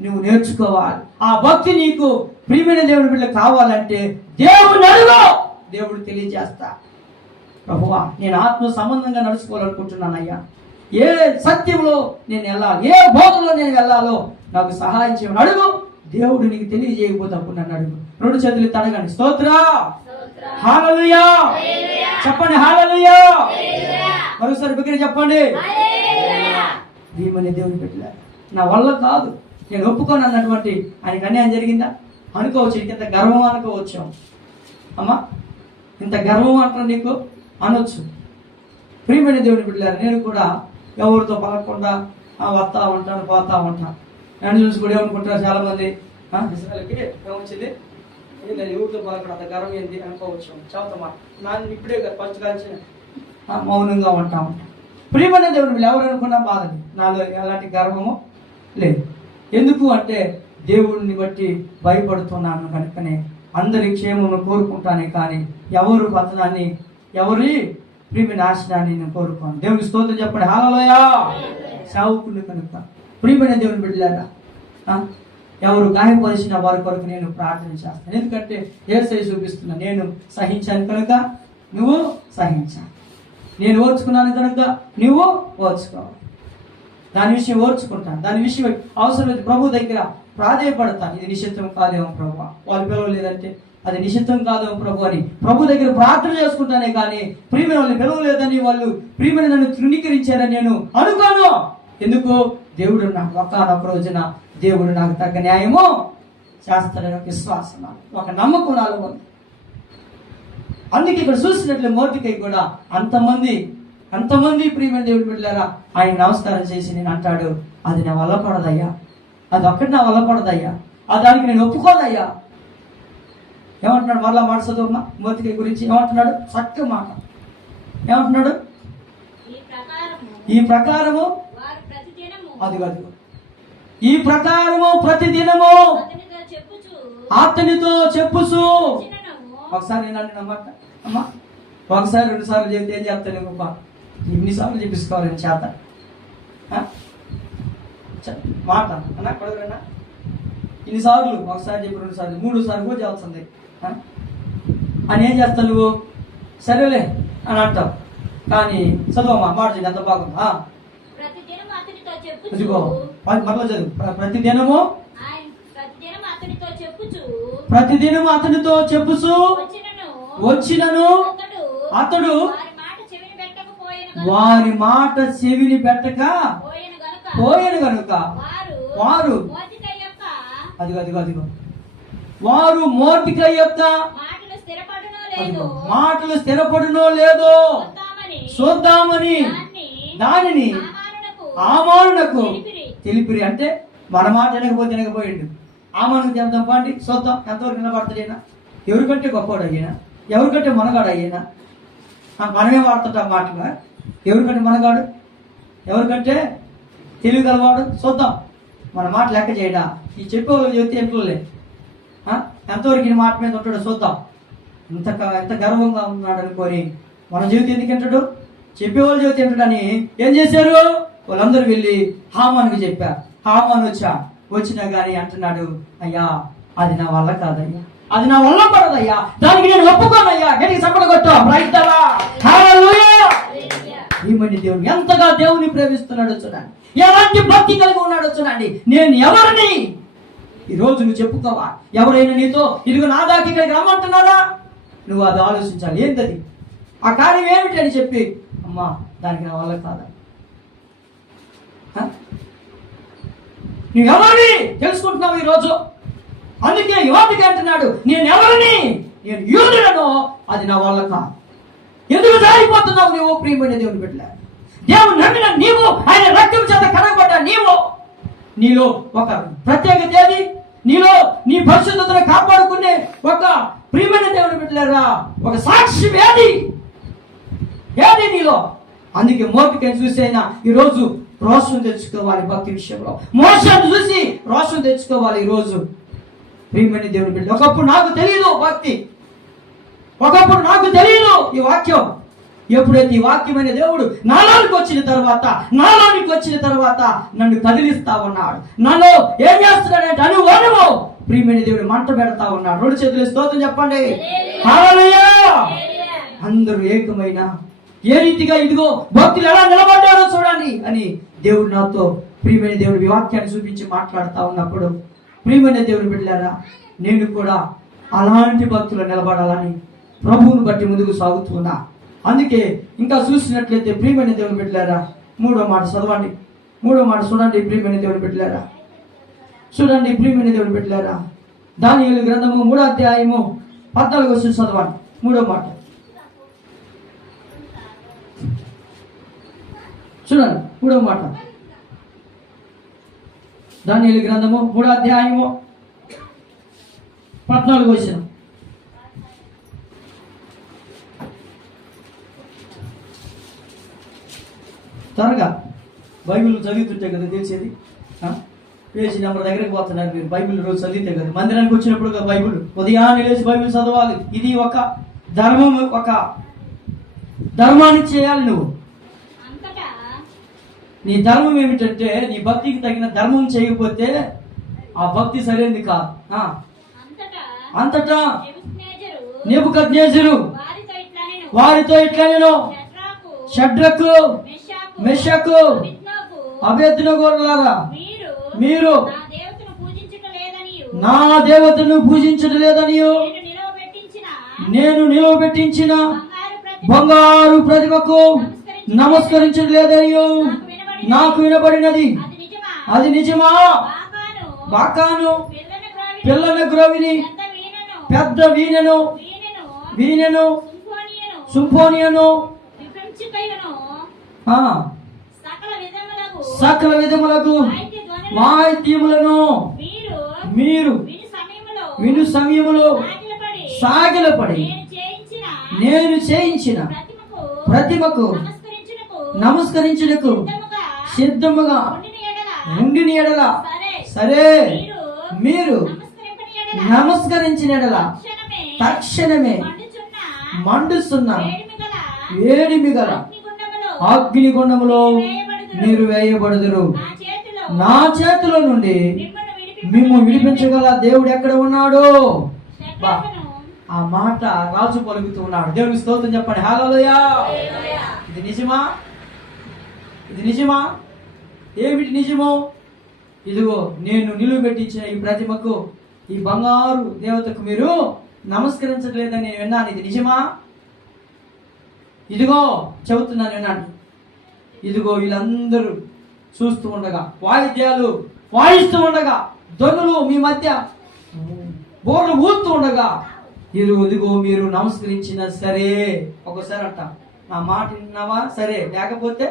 నువ్వు నేర్చుకోవాలి. ఆ భక్తి నీకు ప్రియమైన దేవుని బిడ్డ కావాలంటే దేవుని అడుగు, దేవుడు తెలియజేస్తా. ప్రభువా, నేను ఆత్మ సంబంధంగా నడుచుకోవాలనుకుంటున్నానయ్యా. ఏ సత్యంలో నేను వెళ్ళాలి, ఏ బోధనలో నేను వెళ్ళాలో నాకు సహాయం చేయమని అడుగు. దేవుడు నీకు తెలియజేయకపోతే అప్పుడు నన్ను అడుగు. 2 చేతులు తడగండి. స్తోత్రా, హల్లెలూయా చెప్పండి. హల్లెలూయా మరోసారి బిగ్గరగా చెప్పండి. ప్రియమైన దేవుని బిడ్డలారా, నా వల్ల కాదు, నేను ఒప్పుకోను అన్నటువంటి ఆయనకు అన్యాయం జరిగిందా అనుకోవచ్చు. ఇంత గర్వం అనుకోవచ్చు. అమ్మా ఇంత గర్వం అంటారు నీకు అనొచ్చు. ప్రియమైన దేవుని బిడ్డలారా, నేను కూడా ఎవరితో పలకకుండా వస్తా ఉంటాను, పోతా ఉంటాను. నన్ను చూసి కూడా ఏమనుకుంటారు చాలా మంది, ఏమొచ్చింది ఊరితో పలకడం అంత గర్వం ఏంది అనుకోవచ్చు. చదువుతామా నన్ను ఇప్పుడే ఫస్ట్ కలిసి మౌనంగా ఉంటా ఉంటాం. ప్రియమైన దేవుని బిడ్డలు, ఎవరు అనుకున్నా బాధని, నాలో ఎలాంటి గర్వము లేదు. ఎందుకు అంటే దేవుడిని బట్టి భయపడుతున్నాను కనుకనే అందరి క్షేమము కోరుకుంటానే కానీ ఎవరు పతనాన్ని, ఎవరి ప్రియమైన నాశనాన్ని నేను కోరుకోను. దేవుని స్తోత్రం చెప్పండి. హల్లెలూయా సావుకుని కనుక ప్రియమైన దేవుని బిడ్డలారా, ఎవరు గాయపరిచిన వారి కొరకు నేను ప్రార్థన చేస్తాను. ఎందుకంటే యేసయ్య చూపిస్తున్నా, నేను సహించాను కనుక నువ్వు సహించాను. నేను ఓర్చుకున్నాను కనుక నువ్వు ఓర్చుకో. దాని విషయం ఓర్చుకుంటాను, దాని విషయం అవసరమైతే ప్రభు దగ్గర ప్రాధేయపడతాను. ఇది నిషిద్ధం కాదేమో ప్రభు, వాళ్ళు పిలవలేదంటే అది నిషిద్ధం కాదేమో ప్రభు అని ప్రభు దగ్గర ప్రార్థన చేసుకుంటానే కానీ ప్రియమైన వాళ్ళని పిలవలేదని, వాళ్ళు ప్రియమైన నన్ను తృణీకరించారని నేను అనుకోను. ఎందుకు? దేవుడు నాకు ఒకానొక రోజున దేవుడు నాకు తగ్గ న్యాయము చేస్తాడని ఒక విశ్వాసం, ఒక నమ్మకం నాలో ఉంది. అందుకే ఇక్కడ చూసినట్లు మోర్దెకై కూడా అంతమంది ప్రియమైన దేవుడు బిడ్డలారా ఆయన నమస్కారం చేసి నేను అంటాడు, అది నా వల్ల పడదయ్యా, అది ఒక్కటి నా వల్ల పడదయ్యా, ఆ దానికి నేను ఒప్పుకోదయ్యా. ఏమంటున్నాడు? మరలా మాట చదువుమా మోర్దెకై గురించి ఏమంటున్నాడు? చక్కగా మాట ఏమంటున్నాడు? ఈ ప్రకారము అదిగో ఈ ప్రకారము ప్రతిదినము అతనితో చెప్పుచు. ఒకసారి ఏనండి నమ్మాట అమ్మా, ఒకసారి 2 సార్లు చెబితే ఏం చెప్తాను గొప్ప, ఇన్నిసార్లు చెప్పిసుకోవాలని చేత మాట అన్నా కొడగలన్నా. ఇన్నిసార్లు ఒకసారి చెప్పి 2 సార్లు 3 సార్లు కూడా చేస్తుంది అని ఏం చేస్తావు నువ్వు? సరేలే అని అంటావు. కానీ చదువమ్మా మాట చదివి ఎంత బాగుందా. ఇదిగో మరలా చదువు. ప్రతిదినము అతనితో చెప్పుచు వచ్చినను అతడు వారి మాట చెవిని పెట్టక పోయెను గనుక వారు అదిగో వారు మోర్దెకై యొక్క మాటలు స్థిరపడునో లేదో చూద్దామని దానిని ఆమానునకు తెలిపిరి. అంటే మన మాట వినకపోయిండు, ఆమానుకు చెప్తాం పండి చూద్దాం ఎంతవరకు నిలబడతాడైనా, ఎవరికంటే గొప్పవాడు అయ్యినా, ఎవరికంటే మనగాడు అయ్యినా. మనమే వాడుతుంటాం మాటగా, ఎవరికంటే మనగాడు, ఎవరికంటే తెలివి గలవాడు చూద్దాం. మన మాట లెక్క చేయడా, ఈ చెప్పేవాళ్ళు చెబితే ఎట్లలే ఎంతవరకు ఈ మాట మీద ఉంటాడో చూద్దాం. ఎంత గర్వంగా ఉన్నాడు అనుకొని మన జీవితం ఎందుకు ఎంటాడు, చెప్పేవాళ్ళు జీవితం ఎంటాడని ఏం చేశారు? వాళ్ళందరూ వెళ్ళి హామానుకి చెప్పారు. హామాను వచ్చినా గానీ అంటున్నాడు, అయ్యా అది నా వల్ల కాదయ్యా, అది నా వల్ల పడదయ్యా, దానికి నేను ఒప్పుకోనయ్యా. గట్టిగా చప్పట్లు కొట్టు. ఈమని దేవుడు ఎంతగా దేవుని ప్రేమిస్తున్నాడో చూడండి, ఎలాంటి భక్తి కలిగి ఉన్నాడో చూడండి. నేను ఎవరిని ఈరోజు నువ్వు చెప్పుకోవా? ఎవరైనా నీతో ఇదిగో నా దాకా ఇక్కడికి రమ్మంటున్నారా? నువ్వు అది ఆలోచించాలి. ఏంటది ఆ కార్యం ఏమిటి అని చెప్పి, అమ్మా దానికి నా వల్ల కాదా, నువ్వు ఎవరిని తెలుసుకుంటున్నావు ఈరోజు. అందుకే యువతికి అంటున్నాడు, నేను ఎవరిని, నేను యూదులను, అది నా వల్ల కాదు. ఎందుకు జారిపోతున్నావు నువ్వు? ప్రియమైన దేవుని బిడ్డ, దేవుడు నమ్మిన నీవు, ఆయన రక్తం చేత కడగబడ్డ నీవు, నీలో ఒక ప్రత్యేకత ఏది? నీలో నీ పరిశుద్ధతను కాపాడుకునే ఒక ప్రియమైన దేవుని బిడ్డలారా ఒక సాక్షి ఏది నీలో? అందుకే మోర్దెకై చూసి అయినా ఈరోజు రోషం తెచ్చుకోవాలి. భక్తి విషయంలో మోసాన్ని చూసి రోషం తెచ్చుకోవాలి ఈరోజు. ప్రియమైన దేవుని బిడ్డ, ఒకప్పుడు నాకు తెలియదు భక్తి, ఒకప్పుడు నాకు తెలియదు ఈ వాక్యం. ఎప్పుడైతే ఈ వాక్యమైన దేవుడు నాలోనికి వచ్చిన తర్వాత నన్ను కదిలిస్తా ఉన్నాడు, నన్ను ఏం చేస్తున్నాడంటే అనుభవం ప్రియమైన దేవుడు మంట పెడతా ఉన్నాడు. 2 చేతులు స్తోత్రం చెప్పండి. హల్లెలూయా. అందరూ ఏకమైన ఏ రీతిగా ఇదిగో భక్తులు ఎలా నిలబడ్డారో చూడండి అని దేవుడు నాతో ప్రియమైన దేవుడి వాక్యాన్ని చూపించి మాట్లాడుతూ ఉన్నప్పుడు, ప్రియమైన దేవుని బిడ్డలారా నేను కూడా అలాంటి భక్తులు నిలబడాలని ప్రభువుని బట్టి ముందుకు సాగుతున్నా. అందుకే ఇంకా చూసినట్లయితే ప్రియమైన దేవుని బిడ్డలారా 3వ మాట చదవండి. 3వ మాట చూడండి. ప్రియమైన దేవుని బిడ్డలారా చూడండి. ప్రియమైన దేవుని బిడ్డలారా దానియేలు గ్రంథము 3వ అధ్యాయము 14వ వచనం చదవండి. 3వ మాట చూడండి. 3వ మాట దానియేలు గ్రంథము 3వ అధ్యాయము 14వ వచనం. త్వరగా బైబిల్ చదువుతుంటే కదా తెలిసేది. పేజీ నెంబర్ దగ్గరికి పోతున్నారు మీరు. బైబిల్ రోజు చదివితే కదా, మందిరానికి వచ్చినప్పుడు బైబిల్ ఉదయాన్నే లేచి బైబిల్ చదవాలి. ఇది ఒక ధర్మం, ఒక ధర్మాన్ని చేయాలి. నువ్వు నీ ధర్మం ఏమిటంటే నీ భక్తికి తగిన ధర్మం చేయకపోతే ఆ భక్తి సరైనది కాదు. అంతటా నెబుకద్నెజరు వారితో ఇట్లా నేను షడ్రకు, మెషకు, అబేద్నెగోలారా మీరు నా దేవతను పూజించడం లేదనియు నేను నిలవబెట్టించిన బంగారు ప్రతిమకు నమస్కరించడం లేదనియు నాకు వినబడినది. అది నిజమా? బాకాను, పిల్లల గ్రోవిని, పెద్ద వీణను, సింఫోనియను, సకల విధములకు వాయిద్యములను మీరు విను సమయములో సాగిలపడి నేను చేయించిన ప్రతిమకు నమస్కరించుటకు సిద్ధముగా ఉండిన ఎడల, సరే మీరు నమస్కరించిన ఎడల తక్షణమే మండుస్తున్న వేడిమి గల అగ్నిగుండములో మీరు వేయబడుదురు. నా చేతిలో నుండి మిమ్ము విడిపించగల దేవుడు ఎక్కడ ఉన్నాడు? ఆ మాట రాజు పలుకుతూ ఉన్నాడు. దేవుని స్తోత్రం చెప్పండి. హల్లెలూయా. ఇది నిజమా? ఇది నిజమా? ఏమిటి నిజమో? ఇదిగో నేను నిలువబెట్టించిన ఈ ప్రతిమకు, ఈ బంగారు దేవతకు మీరు నమస్కరించట్లేదని నేను విన్నాను. ఇది నిజమా? ఇదిగో చెబుతున్నాను విన్నాను. ఇదిగో వీళ్ళందరూ చూస్తూ ఉండగా, వాయిద్యాలు వాయిస్తూ ఉండగా, ధ్వనులు మీ మధ్య బోర్లు ఊస్తూ ఉండగా, ఇదిగో మీరు నమస్కరించిన సరే, ఒకసారి అంట నా మాట విన్నావా సరే, లేకపోతే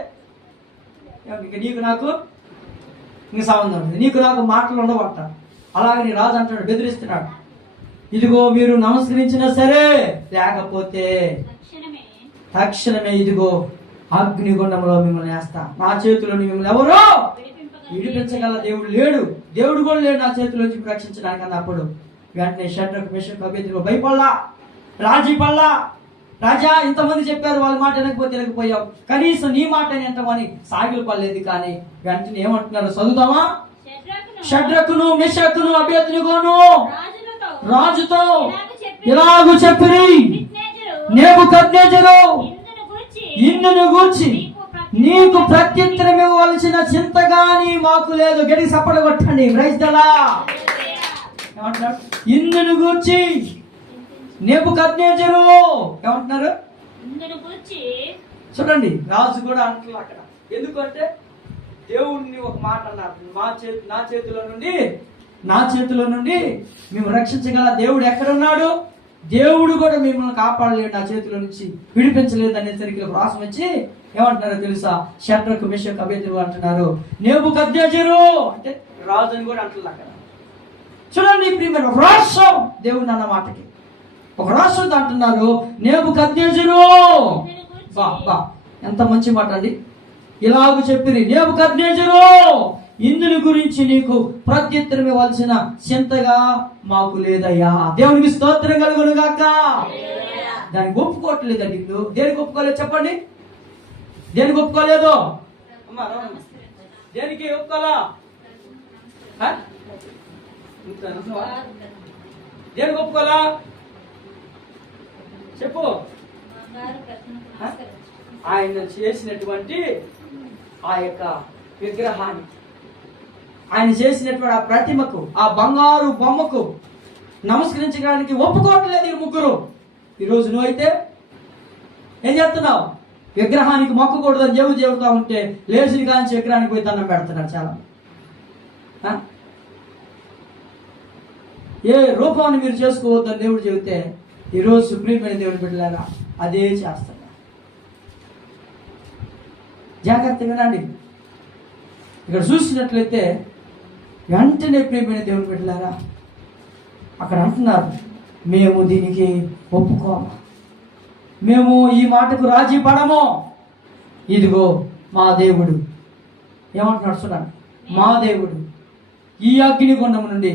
ఇక నీకు నాకు ఇంక సంబంధం ఉంది, నీకు నాకు మాటలు ఉండవట. అలాగని రాజు అంటాడు, బెదిరిస్తున్నాడు. ఇదిగో మీరు నమస్కరించినా సరే, లేకపోతే తక్షణమే ఇదిగో అగ్నిగుండంలో మిమ్మల్ని వేస్తా. నా చేతిలో మిమ్మల్ని ఎవరో విడిపించగల దేవుడు లేడు, దేవుడు కూడా లేడు నా చేతిలో నుంచి రక్షించడానికి అన్నప్పుడు వెంటనే షడ్రకు, మెషకు, అబేద్నెగో భయపడలా, రాజీ పడలా. రాజా, ఇంతమంది చెప్పారు, వాళ్ళ మాట వినకపోయావు, కనీసం నీ మాట వింటామని సాగిలు పడలేదు. కానీ వెంటనే ఏమంటున్నారు చదువుతామా? షడ్రకును, మెషకును, అబేద్నెగోను రాజుతో ఇలాగు చెప్పిరి, నెబుకద్నెజరు ఇందును గూర్చి నీకు ప్రత్యుత్తరం ఇవ్వవలసిన చింత గాని మాకు లేదు. గడి సప్పడ కొట్టండి. Praise the Lord. ఏమంటున్నారు? ఇందును గూర్చి నెబుకద్నెజరు ఏమంటున్నారు? చూడండి, రాజు కూడా అంటున్నారు అక్కడ. ఎందుకంటే దేవుడిని ఒక మాట అన్నారు, నా చేతిలో నుండి మేము రక్షించగల దేవుడు ఎక్కడున్నాడు? దేవుడు కూడా మిమ్మల్ని కాపాడలేడు, నా చేతిలో నుంచి విడిపించలేదు అనేసరికి రాసం వచ్చి ఏమంటున్నారో తెలుసా? షడ్రకు, మెషకు, అబేద్నెగో అంటున్నారు నెబుకద్నెజరు అంటే రాజు అని కూడా అంటున్నారు అక్కడ. చూడండి ప్రియమైన, ఒక రాష్ట్రం దేవుడు అన్న మాటకి ఒక రాష్ట్రంతో అంటున్నారు నెబుకద్నెజరు. బా ఎంత మంచి మాట అండి. ఇలాగ చెప్పిరి, నెబుకద్నెజరు ఇందుని గురించి నీకు ప్రత్యుత్తరం ఇవ్వాల్సిన చింతగా మాకు లేదయ్యా. దేవునికి స్తోత్రం కలుగును గాక. దానికి ఒప్పుకోవట్లేదండి. ఇప్పుడు దేనికి ఒప్పుకోలేదు చెప్పండి? దేనికి ఒప్పుకోలేదు? దేనికి ఒప్పుకోలా? దేనికి ఒప్పుకోలా చెప్పు. ఆయన చేసినటువంటి ఆ యొక్క విగ్రహానికి, ఆయన చేసినటువంటి ఆ ప్రతిమకు, ఆ బంగారు బొమ్మకు నమస్కరించడానికి ఒప్పుకోవట్లేదు ఈ ముగ్గురు. ఈరోజు నువ్వైతే ఏం చేస్తున్నావు? విగ్రహానికి మొక్కకూడదని దేవుడు చెబుతా ఉంటే లేచిన కాంచి విగ్రహానికి పోయి దండం పెడుతున్నారు చాలా. ఏ రూపాన్ని మీరు చేసుకోవద్దని దేవుడు చెబితే ఈరోజు సుప్రీమైన దేవుడు బిడ్డలారా అదే చేస్తున్నారు. జాగ్రత్తగా వినండి. ఇక్కడ చూసినట్లయితే వెంటనే ప్రియమైన దేవుని బిడ్డలారా అక్కడ అంటున్నారు, మేము దీనికి ఒప్పుకోము, మేము ఈ మాటకు రాజీ పడము. ఇదిగో మా దేవుడు ఏమంటున్నాడు చూడండి, మా దేవుడు ఈ అగ్నిగుండం నుండి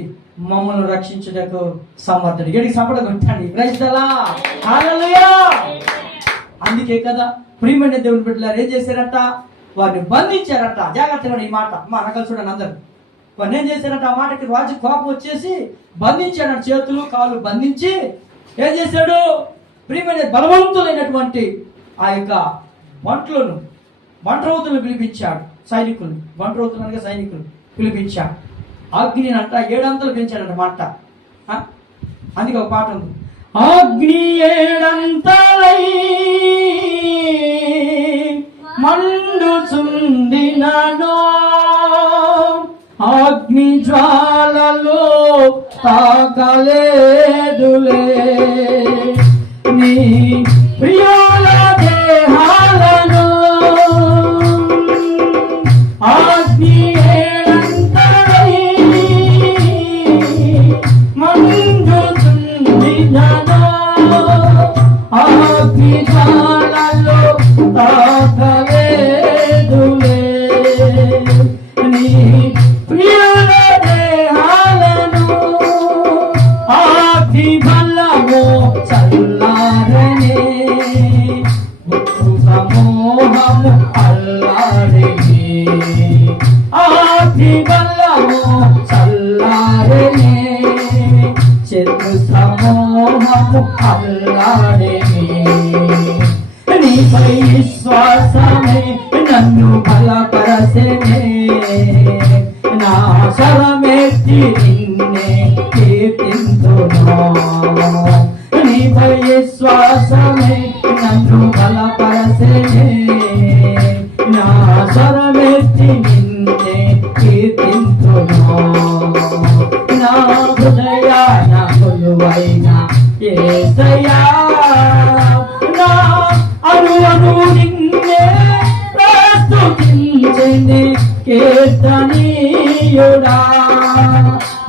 మమ్మల్ని రక్షించుటకు సమర్థుడు. ఎడికి సపడ కొట్టండి. Praise the lord. హల్లెలూయా. అందుకే కదా ప్రియమైన దేవుని బిడ్డలారా ఏం చేశారట? వారిని బంధించారట. జాగ్రత్తగా ఈ మాట మా నకలు చూడండి అందరు. వారిని ఏం చేశారట? ఆ మాటకి రాజు కోపం వచ్చేసి బంధించాడు. చేతులు కాళ్ళు బంధించి ఏం చేశాడు? ప్రియమైన బలవంతులైనటువంటి ఆ యొక్క బంట్రౌతులను పిలిపించాడు. సైనికులు పిలిపించాడు. అగ్నిని అంట 7 అంతలు పెంచాడంట మంట. అందుకే ఒక పాట ఉంది, అగ్ని 7 అంతలై మండుచుండినను, అగ్ని జ్వాలలో తాకలేదులే నీ ప్రియుల దేహాలను. అగ్ని 7 అంతలై మండుచుండినను, అగ్ని జ్వాలలో తాకలేదులే నీ ప్రియుల దేహాలను. అగ్ని బలము చల్లారనే, సమూహము అల్లాడనే, అగ్ని బలము చల్లారనే, చెట్టు సమూహము అల్లాడనే. నీపై విశ్వాసమే నన్ను బలపరచెనే, నా స్వరమెత్తి నిన్నే కీర్తింతును. నీపై విశ్వాసమే నన్ను బలపరచెనే, నా స్వరమెత్తి నిన్నే కీర్తింతును. నా హృదయాన కొలువైన యేసయ్యా, నా అణువణు నిన్నే ప్రస్తుతించెనే కీర్తనీయుడా.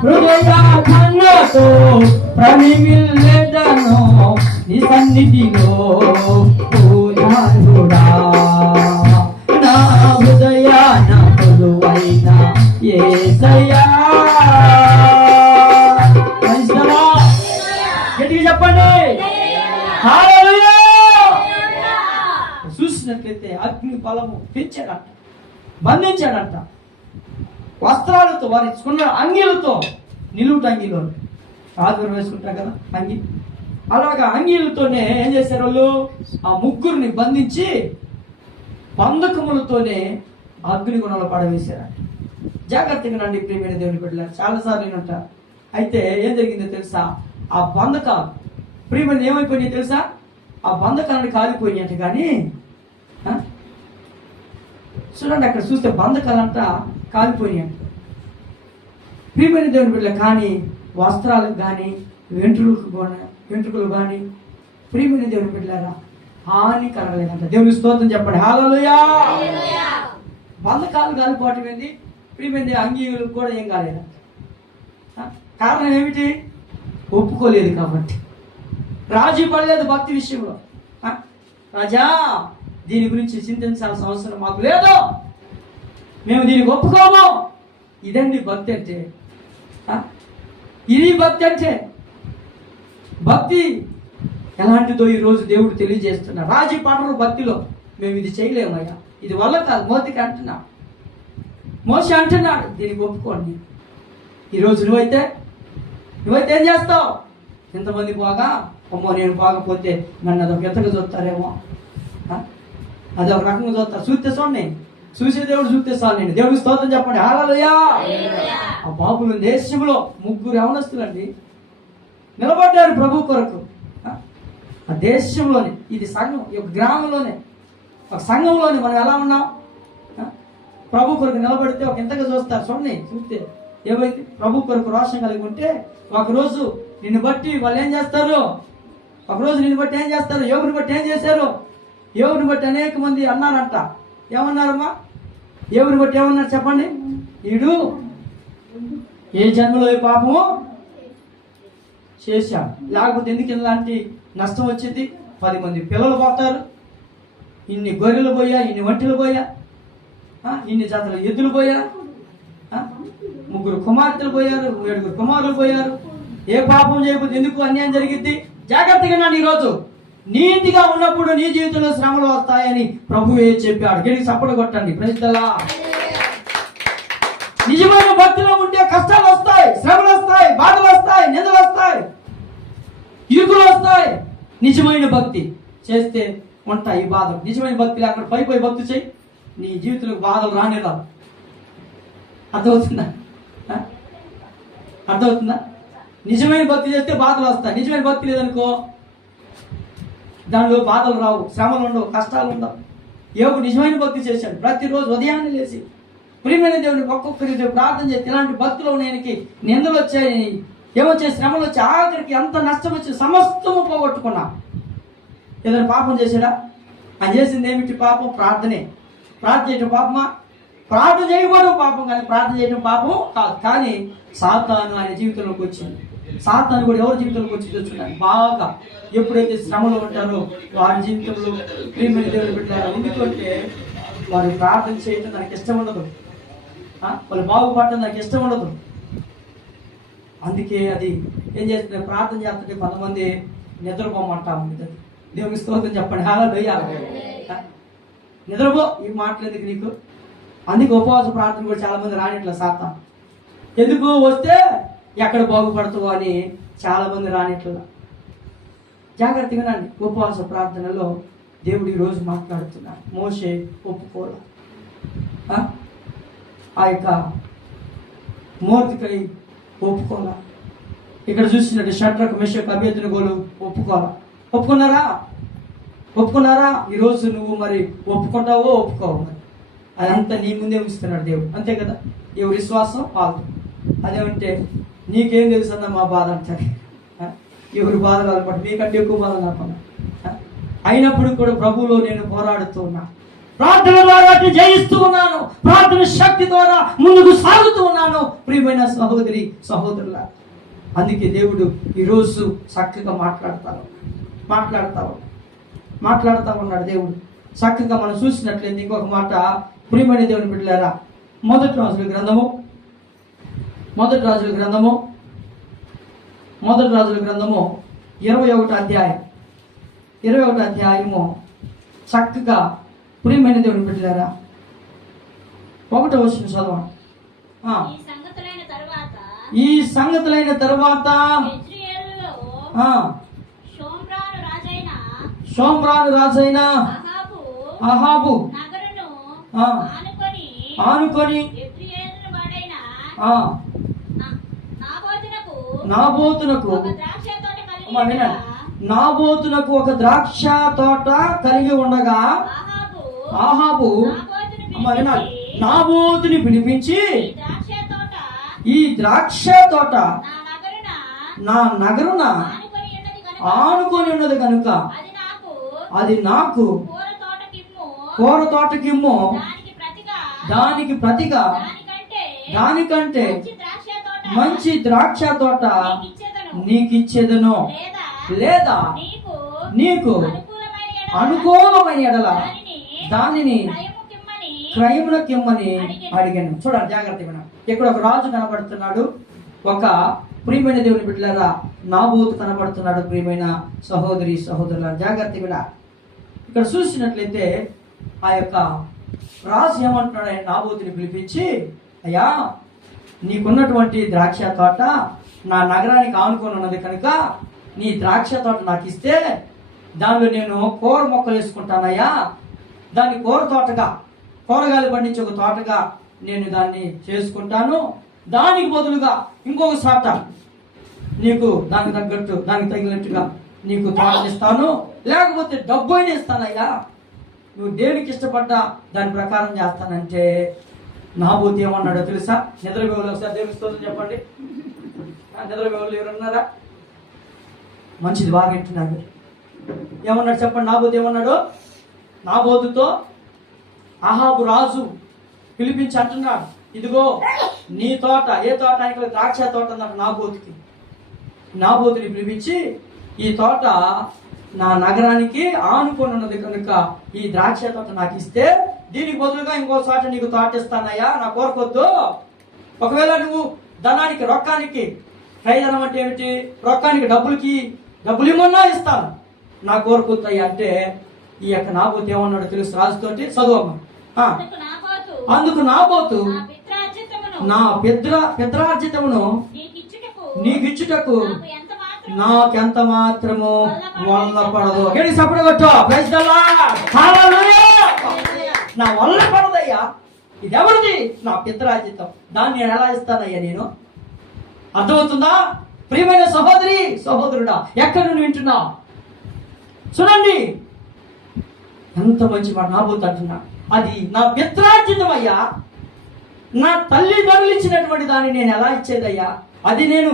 హృదయాఖండతో ప్రణమిల్లెదను నీ సన్నిధిలో పూజారుడా. నా హృదయాన కొలువైన యేసయ్యా. గట్టిగా చెప్పండి, హల్లెలూయా. చూసినట్లయితే అగ్ని బలము పెంచాడంట, బంధించాడంట. వస్త్రాలతో, వారికున్న అంగీలతో, నిలువుట అంగీలో ఆదివారం వేసుకుంటారు కదా అంగి, అలాగా అంగీలతోనే ఏం చేశారు వాళ్ళు? ఆ ముగ్గురిని బంధించి బంధకములతోనే అగ్నిగుణంలో పడవేశారంట. జాగ్రత్తగా నండి ప్రియమైన దేవుని బిడ్డలారా, చాలాసార్లు నేనంట. అయితే ఏం జరిగిందో తెలుసా? ఆ బంధకాలు ప్రియమైన ఏమైపోయినాయి తెలుసా? ఆ బంధకాలని కాలిపోయినాయంట. కానీ చూడండి, అక్కడ చూస్తే బంధకాలంతా కాలిపోయినాయంట ప్రియమైన దేవుని బిడ్డలు. కానీ వస్త్రాలకు కానీ వెంట్రుకలు కానీ ప్రియమైన దేవుని బిడ్డలారా హాని కలగలేదంట. దేవుని స్తోత్రం చెప్పండి, హల్లెలూయా. బంధకాలు కాలిపోవటం ఏంది? ప్రియమైన అంగీలు కూడా ఏం కాలేదంట. కారణం ఏమిటి? ఒప్పుకోలేదు కాబట్టి. రాజీ పడలేదు భక్తి విషయంలో. రాజా, దీని గురించి చింతించాల్సిన అవసరం మాకు లేదు, మేము దీనికి ఒప్పుకోము. ఇదండి భక్తి అంటే. ఇది భక్తి అంటే. భక్తి ఎలాంటిదో ఈరోజు దేవుడు తెలియజేస్తున్నా. రాజీ పడరు భక్తిలో. మేము ఇది చేయలేమయ్యా, ఇది వల్ల కాదు. మోషే అంటున్నాడు దీనికి ఒప్పుకోండి. ఈరోజు నువ్వైతే ఏం చేస్తావు? ఎంతమంది బాగా, అమ్మో నేను బాగపోతే నన్ను అదొక ఎత్తగా చూస్తారేమో, అదొక రకంగా చూస్తారు. చూస్తే చూడండి, చూసే దేవుడు చూస్తే చాలు. నేను దేవుడికి స్తోత్రం చెప్పండి, హల్లెలూయా. ఆ బాబులు దేశంలో 3 యవనస్తులండి నిలబడ్డారు ప్రభు కొరకు. ఆ దేశంలోనే, ఇది సంఘం, ఈ గ్రామంలోనే, ఒక సంఘంలోనే మనం ఎలా ఉన్నాం? ప్రభు కొరకు నిలబడితే ఒక ఎంతగా చూస్తారు. చూడండి, చూస్తే ఏమైంది? ప్రభు కొరకు రోషం కలిగి ఉంటే ఒకరోజు నిన్ను బట్టి వాళ్ళు ఏం చేస్తారు? ఒకరోజు నిన్ను బట్టి ఏం చేస్తారు? యోగుని బట్టి ఏం చేశారు? యోగుని బట్టి అనేక మంది అన్నారంట. ఏమన్నారమ్మా? యోగుని బట్టి ఏమన్నారు చెప్పండి? వీడు ఏ జన్మలో ఏ పాపము చేశాడు, లేకపోతే ఎందుకు ఇలాంటి నష్టం వచ్చింది? 10 మంది పిల్లలు పోతారు, ఇన్ని గొర్రెలు పోయా, ఇన్ని వంటలు పోయా, ఇన్ని జాతర ఎద్దులు పోయా, 3 కుమార్తెలు పోయారు, 7 కుమారులు పోయారు. ఏ పాపం చేయకపోతే ఎందుకు అన్యాయం జరిగింది? జాగ్రత్తగా నాడు. ఈరోజు నీతిగా ఉన్నప్పుడు నీ జీవితంలో శ్రమలు వస్తాయని ప్రభువే చెప్పాడు. గెలిచి సపోర్ట్ కొట్టండి. ప్రజలా నిజమైన భక్తిలో ఉంటే కష్టాలు వస్తాయి, శ్రమలు వస్తాయి, బాధలు వస్తాయి, నిందలు వస్తాయి, ఇరుకులు వస్తాయి. నిజమైన భక్తి చేస్తే ఉంటాయి ఈ బాధలు. నిజమైన భక్తి లేకుండా పై భక్తి చేయి, నీ జీవితంలో బాధలు రానే రావు. అర్థమవుతుందా? అర్థమవుతుందా? నిజమైన భక్తి చేస్తే బాధలు వస్తాయి. నిజమైన భక్తి లేదనుకో దానిలో బాధలు రావు, శ్రమలు ఉండవు, కష్టాలు ఉండవు. యోగు నిజమైన భక్తి చేశాడు. ప్రతిరోజు ఉదయాన్నే లేచి ప్రియమైన దేవుని ఒక్కొక్కరికి ప్రార్థన చేస్తే ఇలాంటి భక్తులు ఆయనకి నిందలు వచ్చాయి, ఏమొచ్చాయి, శ్రమలు వచ్చి, ఆఖరికి ఎంత నష్టం వచ్చి సమస్తము పోగొట్టుకున్నా. ఏదైనా పాపం చేశాడా? ఆయన చేసింది ఏమిటి? పాపం. ప్రార్థనే. ప్రార్థన చేయడం పాపమా? ప్రార్థన చేయకపోవడం పాపం, కానీ ప్రార్థన చేయడం పాపం కాదు. కానీ సాతాను ఆయన జీవితంలోకి వచ్చింది. సాతాను కూడా ఎవరి జీవితంలోకి వచ్చి తెచ్చుకున్నాడు బాగా. ఎప్పుడైతే శ్రమలో ఉంటారో వారి జీవితంలో ప్రియమైన దేవుని పెట్టారు. ఎందుకంటే వారు ప్రార్థన చేయడం నాకు ఇష్టం ఉండదు, వాళ్ళు బాగుపడటం నాకు ఇష్టం ఉండదు. అందుకే అది ఏం చేస్తుంది, ప్రార్థన చేస్తుంటే కొంతమంది నిద్రపోమంటాము. దేవుని స్తోత్రం చెప్పండి. హల్లెలూయా. నిద్రపో, ఈ మాటలు ఎందుకు నీకు? అందుకే ఉపవాస ప్రార్థన కూడా చాలా మంది రానిట్ల సాతాను. ఎందుకు? వస్తే ఎక్కడ బాగుపడతావు అని చాలా మంది రానిట్ల. జాగ్రత్తగా రండి. ఉపవాస ప్రార్థనలో దేవుడు ఈరోజు మాట్లాడుతున్నాడు. మోషే ఒప్పుకోల, ఆ యొక్క మోర్దెకై ఒప్పుకోలా. ఇక్కడ చూసినట్టు షడ్రకు, మెషకు, అబేద్నెగోలు ఒప్పుకున్నారా? ఈరోజు నువ్వు మరి ఒప్పుకుంటావో ఒప్పుకోవు. మరి అదంతా నీ ముందే ఉంచుతున్నాడు దేవుడు, అంతే కదా. ఎవరి విశ్వాసం వాళ్ళు. అదేమంటే నీకేం తెలుసు అన్న మా బాధ అంటారు. ఎవరి బాధలు అనుకుంటే మీకంటే ఎక్కువ బాధ నాకున్నా. అయినప్పుడు కూడా ప్రభువులో నేను పోరాడుతూ ఉన్నా, ప్రార్థన ద్వారా జయిస్తూ ఉన్నాను, ప్రార్థన శక్తి ద్వారా ముందుకు సాగుతూ ఉన్నాను. ప్రియమైన సహోదరి సహోదరుల, అందుకే దేవుడు ఈరోజు చక్కగా మాట్లాడుతూ ఉన్నాడు. దేవుడు చక్కగా మనం చూసినట్లయితే ఇంకొక మాట, ప్రియమైన దేవుని బిడ్డలారా, మొదటి రాజుల గ్రంథము 21వ అధ్యాయము చక్కగా ప్రియమైన దేవుని బిడ్డలారా 1వ వచనం చదవండి. ఈ సంగతులైన తరువాత షోమ్రాను రాజైన అహాబు ఆనుకొని నాబోతునకు ఒక ద్రాక్ష తోట కలిగి ఉండగా అహాబు నాబోతుని పిలిపించి, ఈ ద్రాక్ష తోట నా నగరున ఆనుకొని ఉన్నది కనుక అది నాకు కూర తోటకిమ్ము, దానికి ప్రతిగా దానికంటే మంచి ద్రాక్ష తోట నీకిచ్చేదను, లేదా నీకు అనుకూలమైన ఎడల దానిని క్రయమునకిమ్మని అడిగాను. చూడండి జాగ్రత్తగా, ఇక్కడ ఒక రాజు కనబడుతున్నాడు, ఒక ప్రియమైన దేవుని బిడ్డలారా నాబోతు కనబడుతున్నాడు. ప్రియమైన సహోదరి సహోదరుల, జాగ్రత్తగా ఇక్కడ చూసినట్లయితే ఆ యొక్క రాజు ఏమంటున్నాడు, ఆయన నాబోతుని పిలిపించి, అయ్యా నీకున్నటువంటి ద్రాక్ష తోట నా నగరానికి ఆనుకొని ఉన్నది కనుక నీ ద్రాక్ష తోట నాకు ఇస్తే దానిలో నేను కూర మొక్కలు వేసుకుంటానయ్యా, దాన్ని కూర తోటగా, కూరగాయలు పండించే ఒక తోటగా నేను దాన్ని చేసుకుంటాను. దానికి బదులుగా ఇంకొక సాట నీకు దానికి తగ్గట్టు, దానికి తగినట్టుగా నీకు తోట ఇస్తాను, లేకపోతే డబ్బు అయినా ఇస్తానయ్యా, నువ్వు దేనికి ఇష్టపడ్డా దాని ప్రకారం చేస్తానంటే నాబోతు ఏమన్నాడో తెలుసా? నిద్రపోవాలి. ఒకసారి దేవుని స్తోత్రం చెప్పండి. నిద్రపోవాలి ఎవరున్నారా? మంచిది, బాగా వింటున్నాడు. ఏమన్నాడు చెప్పండి? నాబోతు ఏమన్నాడు? నాబోతుతో అహాబు రాజు పిలిపించి అంటున్నాడు, ఇదిగో నీ తోట, ఏ తోట? ఆయన ద్రాక్ష తోట అన్నాడు నాబోతుకి. నాబోతుని పిలిపించి, ఈ తోట నా నగరానికి ఆనుకొని ఉన్నది కనుక ఈ ద్రాక్ష తోట నాకు ఇస్తే దీనికి బదులుగా ఇంకో చోట నీకు తోట ఇస్తానయ్యా, నా కోరుకొద్దు. ఒకవేళ నువ్వు ధనానికి, రొక్కానికి, ఖైదనం అంటే ఏమిటి? రొక్కానికి, డబ్బులు ఇమ్మన్నా ఇస్తాను, నా కోరుకొద్దయ్యా అంటే ఈ యొక్క నాబోతు ఏమన్నాడు తెలుసు? రాజుతోటి చదువమ్మ. అందుకు నాబోతు నా పిత్రార్జితమును నీకిచ్చుటకు నాకెంత మాత్రము వల్ల పడదు. గడి సప్పుడు కొట్టు. Praise the lord. హల్లెలూయా. నా వల్ల పడదయ్యా. ఇది ఎవరిది? నా పితరాజితం. దాన్ని నేను ఎలా ఇస్తానయ్యా? నేను అర్థమవుతుందా? ప్రియమైన సహోదరి సహోదరుడా, ఎక్కడ నువ్వు వింటున్నావు? చూడండి ఎంత మంచి మాట నాబోతుంటున్నా. అది నా పిత్రార్జితం అయ్యా. నా తల్లిదండ్రులు ఇచ్చినటువంటి దాన్ని నేను ఎలా ఇచ్చేదయ్యా? అది నేను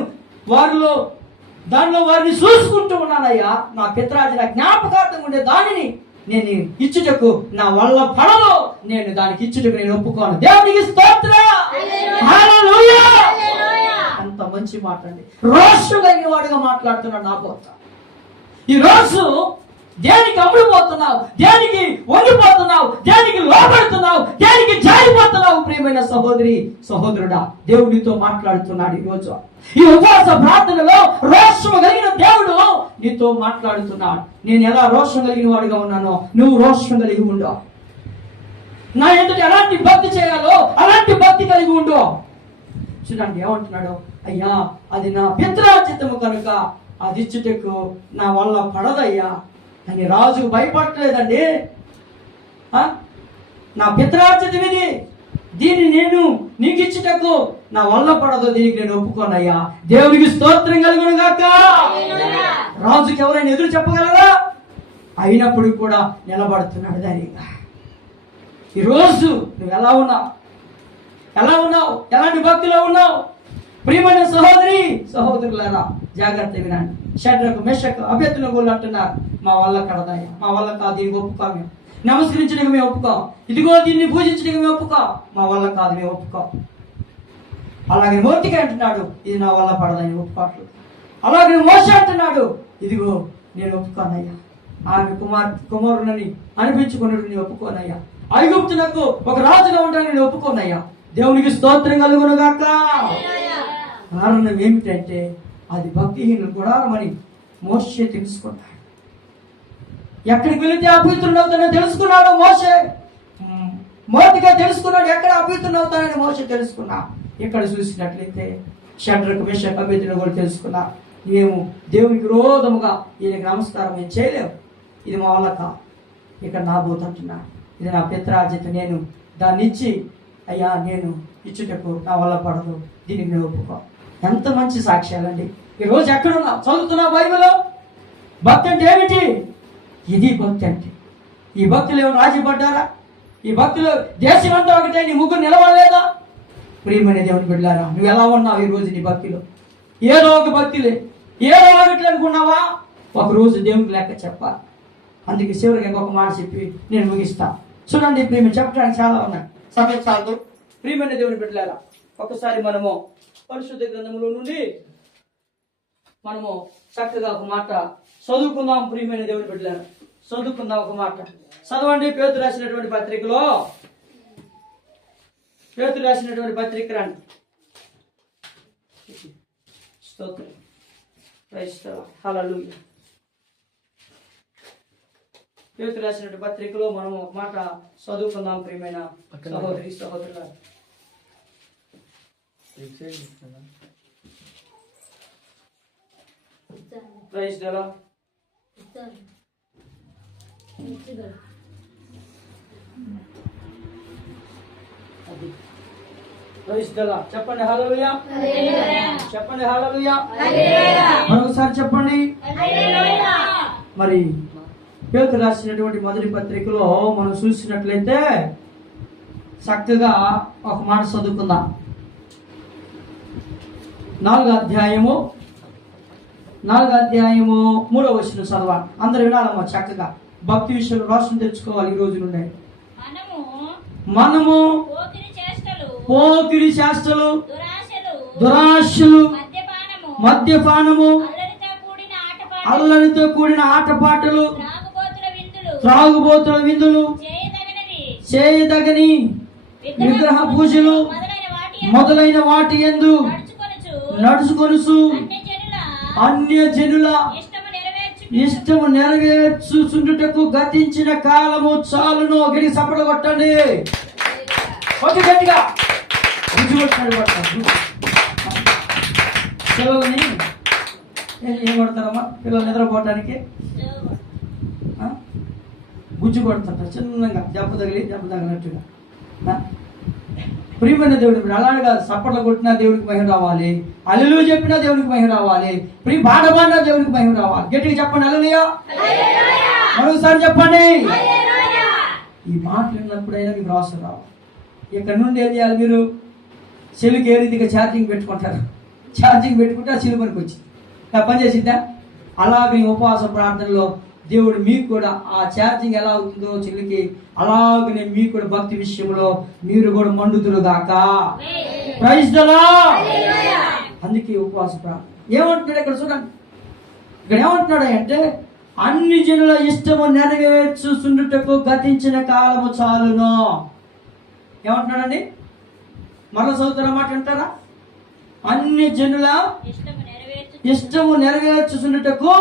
దానిలో వారిని చూసుకుంటూ ఉన్నానయ్యా. నా పిత్రార్జిత జ్ఞాపకార్థం ఉండే దానిని నేను ఇచ్చుటకు నా వల్ల పడలో నేను దానికి ఇచ్చుటకు నేను ఒప్పుకోను. దేవునికి స్తోత్రం. హల్లెలూయా. ఎంత మంచి మాట అండి. రోషం కలిగిన వాడుగా మాట్లాడుతున్నాడు నా పోత. ఈ రోజు దేనికి అమ్ముడుపోతున్నావు? దేనికి వంగిపోతున్నావు? దేనికి లోపడుతున్నావు? దేనికి జారిపోతున్నావు? ప్రియమైన సహోదరి సహోదరుడా, దేవుడితో మాట్లాడుతున్నాడు ఈ రోజు. ఈ ఉపవాస ప్రార్థనలో రోషము కలిగిన దేవుడు నీతో మాట్లాడుతున్నాడు. నేను ఎలా రోషం కలిగిన వాడుగా ఉన్నానో నువ్వు రోషం కలిగి ఉండు. నా ఎదుట ఎలాంటి భక్తి చేయాలో అలాంటి భక్తి కలిగి ఉండు. చూడండి ఏమంటున్నాడు? అయ్యా, అది నా పిత్రార్జితము కనుక అది ఇచ్చుటకు నా వల్ల పడదయ్యా అని రాజు భయపడలేదండి. నా పిత్రార్జితం ఇది, దీన్ని నేను నీకు ఇచ్చుటకు నా వల్ల పడదు, దీనికి నేను ఒప్పుకోనయ్యా. దేవునికి స్తోత్రం కలుగును గాక. రాజుకి ఎవరైనా ఎదురు చెప్పగలరా? అయినప్పుడు కూడా నిలబడుతున్నాడు ధైర్యంగా. ఈరోజు నువ్వు ఎలా ఉన్నావు? ఎలాంటి భక్తిలో ఉన్నావు? ప్రియమైన సహోదరి సహోదరులారా, జాగ్రత్త వినండి. షడ్రకు మెషకు అభ్యర్థులు అంటున్నారు, మా వల్ల కడదాయా, మా వల్ల కాదు, దీనికి ఒప్పుకో, మేము నమస్కరించడానికి మేము ఒప్పుకో, ఇదిగో దీన్ని పూజించడానికి మేము ఒప్పుకో, మా వల్ల కాదు, మేము ఒప్పుకో. అలాగే మోర్తికి అంటున్నాడు, ఇది నా వల్ల పడదని ఒప్పుకోట్లు. అలాగే మోషే అంటున్నాడు, ఇదిగో నేను ఒప్పుకోనయ్యా, ఆమె కుమారుని అనిపించుకున్నట్టు నేను ఒప్పుకోనయ్యా, ఐగుప్తునకు ఒక రాజుగా ఉంటాను నేను ఒప్పుకోనయ్యా. దేవునికి స్తోత్రం కలుగును గాక. కారణం ఏమిటంటే అది భక్తిహీనులు గుడారమని మోషే తెలుసుకున్నాడు. ఎక్కడికి వెళితే అపవిత్రుడు అవుతానని తెలుసుకున్నాడు మోషే. మొదటిగా తెలుసుకున్నాడు ఎక్కడ అపవిత్రుడు అవుతానని మోషే తెలుసుకున్నా. ఇక్కడ చూసినట్లయితే షడ్రకు మెషకు అభ్యర్థులు కూడా తెలుసుకున్నా. మేము దేవునికి విరోధముగా ఈయనకి నమస్కారం మేము చేయలేము, ఇది మా వల్ల కా. ఇక్కడ నా బోతంటున్నా, ఇది నా పిత్రార్జిత, నేను దాన్ని ఇచ్చి అయ్యా నేను ఇచ్చుటకు నా వల్ల పడదు, దీనికి నేను ఒప్పుకో. ఎంత మంచి సాక్ష్యాలండి. ఈరోజు ఎక్కడున్నా చదువుతున్నా బైబిల్లో. భక్తి అంటే ఏమిటి? ఇది భక్తి అంటే. ఈ భక్తులు ఏమైనా రాజీ పడ్డారా? ఈ భక్తులు దేశం అంతా ఒకటే, నీ ముగ్గురు నిలవలేదా? ప్రియమైన దేవుని బిడ్డలారా, నువ్వు ఎలా ఉన్నావు ఈరోజు? నీ భక్తిలో ఏదో ఒక భక్తిలే, ఏదో ఒకటి అనుకున్నావా? ఒకరోజు దేవునికి లెక్క చెప్పాలి. అందుకే చివరికి ఇంకొక మాట చెప్పి నేను ముగిస్తా. చూడండి, ప్రియమైన చెప్పడానికి చాలా ఉన్నాయి, సమయం చాలు. ప్రియమైన దేవుని బిడ్డలారా, ఒకసారి మనము పరిశుద్ధ గ్రంథములో నుండి మనము చక్కగా ఒక మాట చదువుకుందాం. ప్రియమైన దేవుని బిడ్డలారా, చదువుకుందాం ఒక మాట. చదవండి పేతురు రాసినటువంటి పత్రికలో, పేతురు రాసినటువంటి పత్రిక రండి. స్తోత్రం, ప్రైజ్ ది లార్డ్, హల్లెలూయా. పేతురు రాసినటువంటి పత్రికలో మనం ఒక మాట చదువుకుందాం. ప్రియమైన సహోదరి సహోదరులారా, praise the Lord. Praise the Lord. చెప్పండి హల్లెలూయా, చెప్పండి హల్లెలూయా, మరొకసారి చెప్పండి. మరి పేతురు రాసినటువంటి మొదటి పత్రికలో మనం చూసినట్లయితే చక్కగా ఒక మాట చదువుకుందాం. 4వ అధ్యాయము 3వ వచనం చదవాలి. అందరు వినాలమ్మా చక్కగా. భక్తి విషయంలో రోషం తెచ్చుకోవాలి ఈ రోజు నుండి. మనము పోకిరి చేష్టలు, దురాశలు, మద్యపానము, అల్లరితో కూడిన ఆటపాటలు, త్రాగుబోతుల విందులు, చేయదగని విగ్రహ పూజలు మొదలైన వాటి యందు నడుచుకొనుచు అన్యజనుల ఇష్టము నెరవేర్చుచుండుటకు గతించిన కాలము చాలును. గడి సపడ కొట్టండి, గట్టిగా సెలవుని ఏం కొడతారమ్మా పిల్లలు నిద్రపోవటానికి? గుజ్జు కొడుతుంటారు చిన్నగా, దెబ్బ తగిలినట్టుగా. ప్రియమైన దేవుడు అలాగా సప్పట్లు కొట్టినా దేవుడికి మహిమ రావాలి, హల్లెలూయా చెప్పినా దేవుడికి మహిమ రావాలి, పాట పాడినా దేవుడికి మహిమ రావాలి. గట్టిగా చెప్పండి హల్లెలూయా. మరొకసారి చెప్పండి. ఈ మాట విన్నప్పుడైనా మీకు అవసరం రావాలి. ఇక్కడ నుండి ఏం చేయాలి? మీరు సెల్లుకి ఏ రీతిగా ఛార్జింగ్ పెట్టుకుంటారు, ఛార్జింగ్ పెట్టుకుంటే ఆ సెల్లు పనికి వచ్చింది పని చేసిద్దా? అలాగే ఉపవాస ప్రార్థనలో దేవుడు మీకు కూడా ఆ ఛార్జింగ్ ఎలా అవుతుందో చెల్లికి, అలాగనే మీకు కూడా భక్తి విషయంలో మీరు కూడా మండుదురుగాక. Praise the lord. అందుకే ఉపవాస ప్రార్థన ఏమంటున్నాడు ఇక్కడ చూడండి. ఇక్కడ ఏమంటున్నాడు అంటే అన్ని జనుల ఇష్టము నెరవేర్చుచుండుటకు గతించిన కాలము చాలును. ఏమంటున్నాడండి? మరల చదువుతారా మాట అంటారా? అన్ని జనుల ఇష్టము నెరవేర్చుచుండుటకు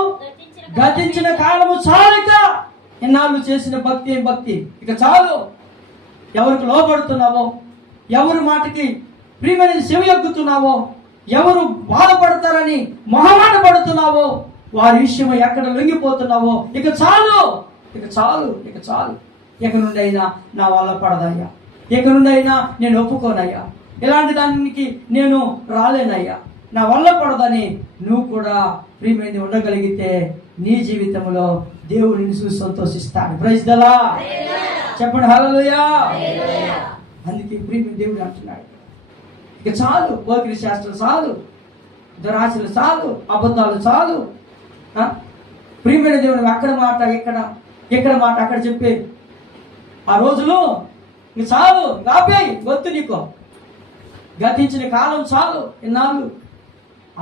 గతించిన కాలము చాలుక. ఎన్నాళ్ళు చేసిన భక్తి ఏం భక్తి, ఇక చాలు. ఎవరికి లోపడుతున్నావో, ఎవరి మాటకి ప్రియమైన చెవియొగ్గుతున్నావో, ఎవరు బాధపడతారని మొహమాట పడుతున్నావో, వారి విషయం ఎక్కడ లొంగిపోతున్నావో, ఇక చాలు, ఇక చాలు, ఇక చాలు. ఇక నుండి అయినా నా వల్ల పడదయ్యా, ఇక నుండి అయినా నేను ఒప్పుకోనయ్యా, ఇలాంటి దానికి నేను రాలేనయ్యా, నా వల్ల పడదని నువ్వు కూడా ప్రియమైనది ఉండగలిగితే నీ జీవితంలో దేవుడు నిన్ను చూసి సంతోషిస్తాడు. Praise the Lord. చెప్పండి హల్లెలూయా. అందుకే ప్రియమైన దేవుడు అంటున్నాడు ఇక చాలు, పోకిరి శాస్త్రం చాలు, దురాశలు చాలు, అబద్ధాలు చాలు. ప్రియమైన దేవుడు అక్కడ మాట ఇక్కడ మాట అక్కడ చెప్పే ఆ రోజులు ఇక చాలు, ఆపేయి, వద్దు, నీకు గతించిన కాలం చాలు, ఎన్నాళ్ళు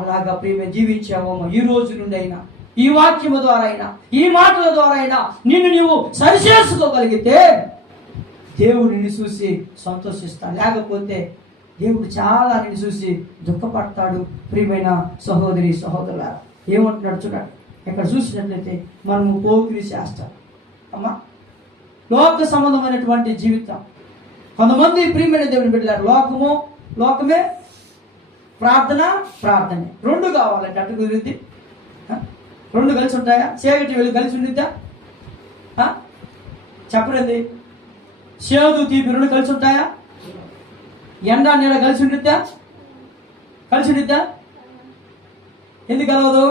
అలాగా ప్రియమైన జీవించావేమో ఈ రోజు నుండి అయినా, ఈ వాక్యము ద్వారా అయినా, ఈ మాటల ద్వారా అయినా నిన్ను నీవు సరిచేసుకోగలిగితే దేవుడు నిన్ను చూసి సంతోషిస్తాడు. లేకపోతే దేవుడు చాలా నిన్ను చూసి దుఃఖపడతాడు. ప్రియమైన సహోదరి సహోదరులారా, ఏమంటున్నాడు చూడండి. ఇక్కడ చూసినట్లయితే మనము పోకిరి చేస్తాం అమ్మా, లోక సంబంధమైనటువంటి జీవితం. కొంతమంది ప్రియమైన దేవుని బిడ్డలారు లోకమే ప్రార్థనే రెండు కావాలంటే అటు గురించి రెండు కలిసి ఉంటాయా? చీకటి వెలుగు కలిసి ఉండిద్దా? చెప్పలేదు. చేదు తీపి రెండు కలిసి ఉంటాయా? ఎండ నీడ కలిసి ఉండిద్దా? ఎందుకు కలవదు?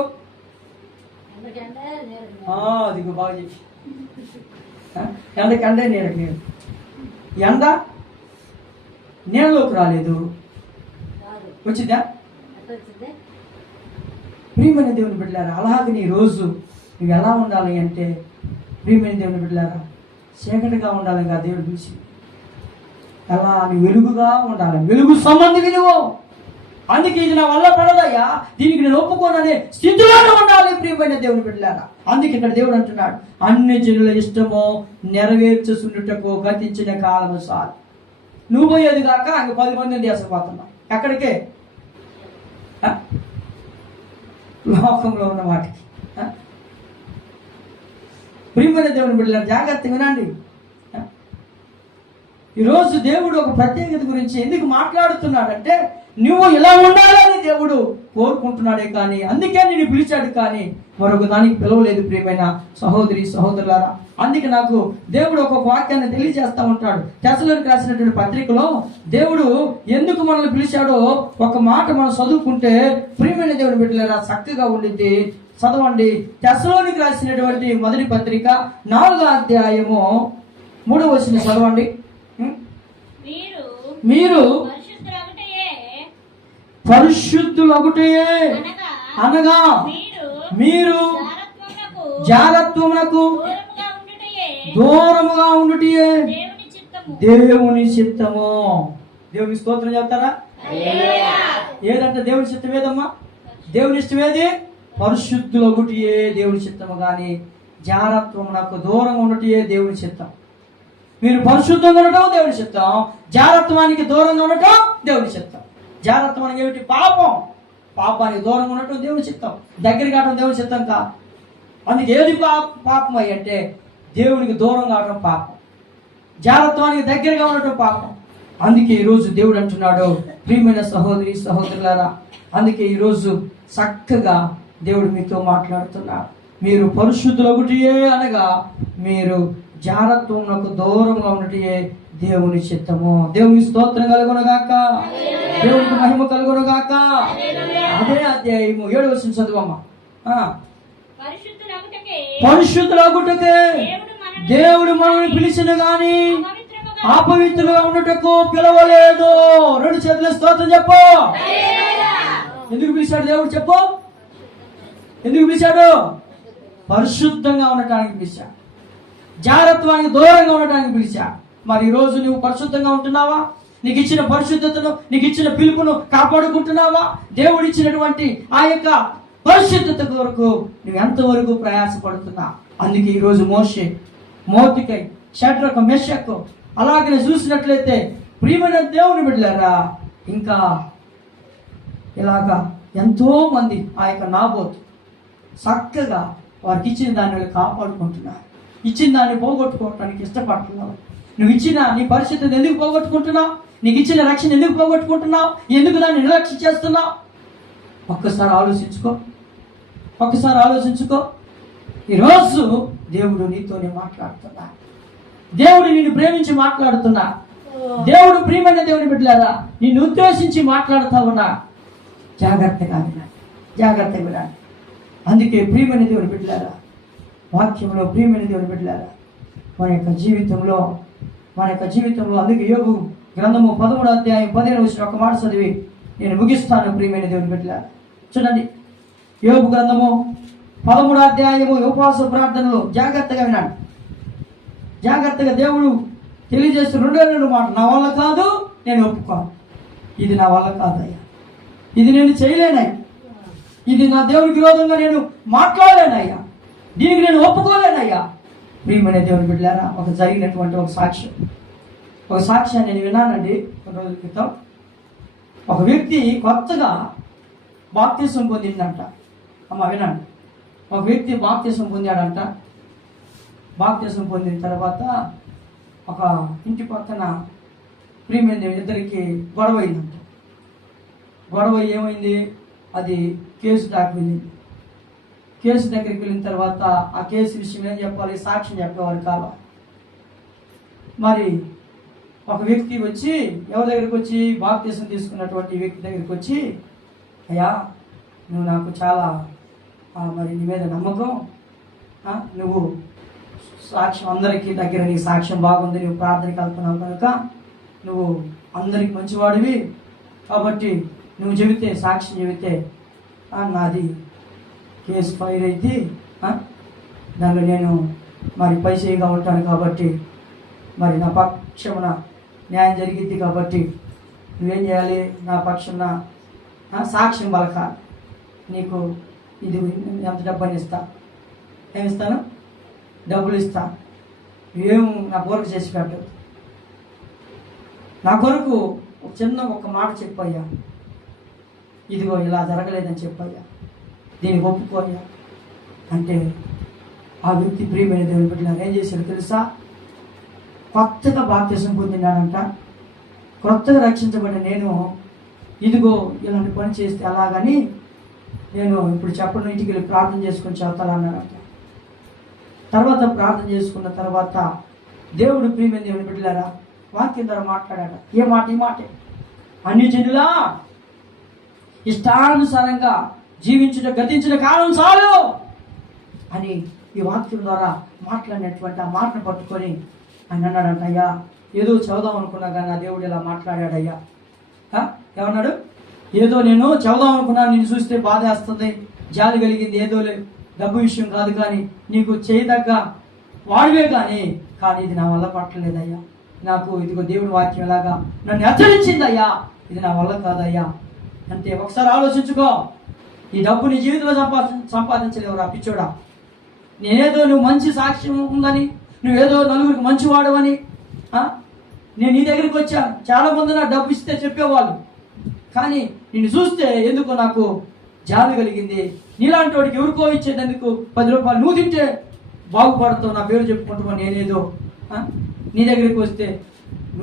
అది బాగా చెప్పి ఎండకండే నీడకి నీడు. ఎండ నీడలోకి రాలేదు, వచ్చిందా? ప్రియమైన దేవుని బిడ్డలారా, అలాగే నీ రోజు నువ్వు ఎలా ఉండాలి అంటే ప్రియమైన దేవుని బిడ్డలారా, చీకటిగా ఉండాలి కదా దేవుడు పిలిచి. ఎలా నీ వెలుగుగా ఉండాలి, వెలుగు సంబంధి నువ్వు. అందుకే ఇది నా వల్ల పడదయ్యా, దీనికి నేను ఒప్పుకోననే స్థితిలోనే ఉండాలి ప్రియమైన దేవుని బిడ్డలారా. అందుకే ఇక్కడ దేవుడు అంటున్నాడు అన్ని జనుల ఇష్టమో నెరవేర్చుచుండుటకు గతించిన కాలము చాలు. నువ్వు పోయేది కాక ఇంక 10 మందిని తీసుకుపోతున్నావు. ఎక్కడికే? లోకంలో ఉన్న వాటికి. ప్రియమైన దేవుని బిడ్డలారా, జాగ్రత్త వినండి. ఈరోజు దేవుడు ఒక ప్రత్యేకత గురించి ఎందుకు మాట్లాడుతున్నాడంటే నువ్వు ఇలా ఉండాలని దేవుడు కోరుకుంటున్నాడే కానీ, అందుకే నేను పిలిచాడు కానీ మరొక దానికి పిలవలేదు. ప్రియమైన సహోదరి సహోదరులారా, అందుకే నాకు దేవుడు ఒక వాక్యాన్ని తెలియజేస్తా ఉంటాడు. తెస్సలోనికి రాసినటువంటి పత్రికలో దేవుడు ఎందుకు మనల్ని పిలిచాడో ఒక మాట మనం చదువుకుంటే ప్రియమైన దేవుని బిడ్డలారా చక్కగా ఉండిద్ది. చదవండి. తెస్సలోనికి రాసినటువంటి మొదటి పత్రిక 4వ అధ్యాయము 3వ వచనం చదవండి. మీరు పరిశుద్ధులగుటే అనగా మీరు జారత్వమునకు దూరముగా ఉండుటయే దేవుని చిత్తము. దేవుని స్తోత్రం చెప్తారా? ఏదంటే దేవుని చిత్తం ఏదమ్మా? దేవుని ఇష్టం ఏది? పరిశుద్ధులగుటయే దేవుని చిత్తము. కానీ జారత్వమునకు దూరంగా ఉండటయే దేవుని చిత్తం. మీరు పరిశుద్ధంగా ఉండటం దేవుని చిత్తం, జారత్వానికి దూరంగా ఉండటం దేవుని చిత్తం. జారత్వం అనేది ఏమిటి? పాపానికి దూరంగా ఉండటం దేవుని చిత్తం, దగ్గర కావడం దేవుని చిత్తం కాదు. అందుకే ఏది పాపం అయ్యి అంటే దేవునికి దూరం కావడం పాపం, జారత్వానికి దగ్గరగా ఉండటం పాపం. అందుకే ఈరోజు దేవుడు అంటున్నాడు ప్రియమైన సహోదరి సహోదరులారా, అందుకే ఈరోజు చక్కగా దేవుడు మీతో మాట్లాడుతున్నాడు. మీరు పరిశుద్ధులొకటియే అనగా మీరు జారత్వమునకు దూరంగా ఉన్నటియే దేవుని చిత్తము. దేవుని స్తోత్రం కలుగునుగాక, దేవునికి మహిమ కలుగునుగాక. అదే అధ్యాయము 7వ వచనం చదువమ్మా. పరిశుద్ధులగుటకే దేవుడు మనల్ని పిలిచిన గాని అపవిత్రులుగా ఉన్నటకు పిలవలేదు. 2 చేతుల స్తోత్రం చెప్పు. ఎందుకు పిలిచాడు దేవుడు చెప్పు? ఎందుకు పిలిచాడు? పరిశుద్ధంగా ఉండటానికి పిలిచాడు, జాగ్రత్తకి దూరంగా ఉండటానికి పిలిచాడు. మరి ఈరోజు నువ్వు పరిశుద్ధంగా ఉంటున్నావా? నీకు ఇచ్చిన పరిశుద్ధతను, నీకు ఇచ్చిన పిలుపును కాపాడుకుంటున్నావా? దేవుడు ఇచ్చినటువంటి ఆ యొక్క పరిశుద్ధత కొరకు నువ్వు ఎంతవరకు ప్రయాసపడుతున్నా? అందుకే ఈరోజు మోషే, మోర్దెకై, షడ్రకు, మెషకు అలాగనే చూసినట్లయితే ప్రియమైన దేవుని బిడ్డలారా, ఇంకా ఇలాగా ఎంతో మంది ఆ యొక్క నాబోతు చక్కగా వారికి ఇచ్చిన దాన్ని కాపాడుకుంటున్నారు. ఇచ్చిన దాన్ని పోగొట్టుకోవటానికి ఇష్టపడుతున్నావు. నువ్వు ఇచ్చిన నీ పరిస్థితిని ఎందుకు పోగొట్టుకుంటున్నావు? నీకు ఇచ్చిన రక్షణ ఎందుకు పోగొట్టుకుంటున్నావు? ఎందుకు దాన్ని నిర్లక్ష్యం చేస్తున్నావు? ఒక్కసారి ఆలోచించుకో, ఒక్కసారి ఆలోచించుకో. ఈరోజు దేవుడు నీతోనే మాట్లాడుతున్నా. దేవుడు నిన్ను ప్రేమించి మాట్లాడుతున్నా. దేవుడు ప్రియమైన దేవుని బిడ్డలారా, నిన్ను ఉద్దేశించి మాట్లాడుతా ఉన్నా. జాగ్రత్తగా వినండి, జాగ్రత్తగా వినండి. అందుకే ప్రియమైన దేవుని బిడ్డలారా, వాక్యంలో ప్రియమైన దేవుని బిడ్డలారా, మన యొక్క జీవితంలో అందుకే యోబు గ్రంథము 13వ అధ్యాయం 15వ వచనం ఒక మాట చదివి నేను ముగిస్తాను. ప్రియమైన దేవుని బిడ్డలారా, చూడండి. యోబు గ్రంథము 13వ అధ్యాయము ఉపవాస ప్రార్థనలో జాగ్రత్తగా వినండి. జాగ్రత్తగా దేవుడు తెలియజేస్తున్న 2 మాట. నా వల్ల కాదు, నేను ఒప్పుకోను. ఇది నా వల్ల కాదయ్యా, ఇది నేను చేయలేనయ్యా, ఇది నా దేవునికి విరోధంగా నేను మాట్లాడలేనయ్యా, దీనికి నేను ఒప్పుకోలేనయ్యా. ప్రియమైన దేవుని బిడ్డలారా, ఒక జరిగినటువంటి ఒక సాక్ష్యాన్ని నేను విన్నానండి కొన్ని రోజుల క్రితం. ఒక వ్యక్తి కొత్తగా బాప్తిసం పొందిందంట. అమ్మ వినండి. ఒక వ్యక్తి బాప్తిసం పొందాడంట. బాప్తిసం పొందిన తర్వాత ఒక ఇంటి పక్కన ప్రియమైన దేవుని ఇద్దరికి గొడవ అయిందంట. గొడవ ఏమైంది? అది కేసు దాకా వెళ్ళింది. కేసు దగ్గరికి వెళ్ళిన తర్వాత ఆ కేసు విషయం ఏం చెప్పాలి? సాక్ష్యం చెప్పేవారు కావాలి. మరి ఒక వ్యక్తి వచ్చి ఎవరి దగ్గరికి వచ్చి, బాప్తిసం తీసుకున్నటువంటి వ్యక్తి దగ్గరికి వచ్చి, అయ్యా నువ్వు నాకు చాలా మరి నీ మీద నమ్మకం, నువ్వు సాక్ష్యం అందరికీ దగ్గర నీ సాక్ష్యం బాగుంది, నువ్వు ప్రార్థనకి వెళ్తున్నావు కనుక నువ్వు అందరికి మంచివాడివి కాబట్టి నువ్వు చెబితే, సాక్ష్యం చెబితే నాది కేసు ఫైర్ అయితే దానిలో నేను మరి పైసేగా ఉంటాను కాబట్టి మరి నా పక్షమున న్యాయం జరిగిద్ది కాబట్టి నువ్వేం చేయాలి? నా పక్షమున సాక్ష్యం పలకాలి. నీకు ఇది ఎంత డబ్బని ఇస్తా? ఏమిస్తాను? డబ్బులు ఇస్తా. ఏం నా కొరకు చేసి పెట్టదు. నా కొరకు ఒక మాట చెప్పయ్యా, ఇదిగో ఇలా జరగలేదని చెప్పయ్యా, దీనికి ఒప్పుకోయ్యా అంటే ఆ వ్యక్తి ప్రియమైన దేవుని బిడ్డలారా ఏం చేశాడు తెలుసా? కొత్తగా బాప్తిసం పొందినాడంట. కొత్తగా రక్షించబడిన నేను ఇదిగో ఇలాంటి పని చేస్తే అలాగని నేను ఇప్పుడు చెప్పడం, ఇంటికి వెళ్ళి ప్రార్థన చేసుకొని చెప్తానన్నాడంట. తర్వాత ప్రార్థన చేసుకున్న తర్వాత దేవుడు ప్రియమైన దేవుని బిడ్డలారా వాక్యం ద్వారా మాట్లాడాడు. ఈ మాటే, అన్ని జనులా ఇష్టానుసారంగా జీవించుట గతించిన కాలం చాలు అని ఈ వాక్యం ద్వారా మాట్లాడినటువంటి ఆ మాటను పట్టుకొని ఆయన అన్నాడంట, అయ్యా ఏదో చదువుదాం అనుకున్నా కానీ నా దేవుడు ఇలా మాట్లాడాడయ్యా. ఏమన్నాడు? ఏదో నేను చదువుదాం అనుకున్నాను, నేను చూస్తే బాధ వేస్తుంది, జాలి కలిగింది, ఏదో డబ్బు విషయం కాదు కానీ నీకు చేయదగ్గ వాడివే కానీ ఇది నా వల్ల పట్టలేదయ్యా. నాకు ఇదిగో దేవుడి వాక్యం ఎలాగా నన్ను హెచ్చరించిందయ్యా, ఇది నా వల్ల కాదయ్యా. అంతే. ఒకసారి ఆలోచించుకో. ఈ డబ్బు నీ జీవితంలో సంపాదించలేవు రా పిచ్చోడా. నేనేదో నువ్వు మంచి సాక్ష్యం ఉందని, నువ్వేదో నలుగురికి మంచివాడవని నేను నీ దగ్గరికి వచ్చా. చాలా మంది నా డబ్బు ఇస్తే చెప్పేవాళ్ళు, కానీ నిన్ను చూస్తే ఎందుకో నాకు జాలి కలిగింది. నీలాంటి వాడికి ఎవరికో ఇచ్చేందుకు 10 రూపాయలు నువ్వు తింటే బాగుపడతావు, నా పేరు చెప్పుకుంటున్నావు. నేనేదో నీ దగ్గరికి వస్తే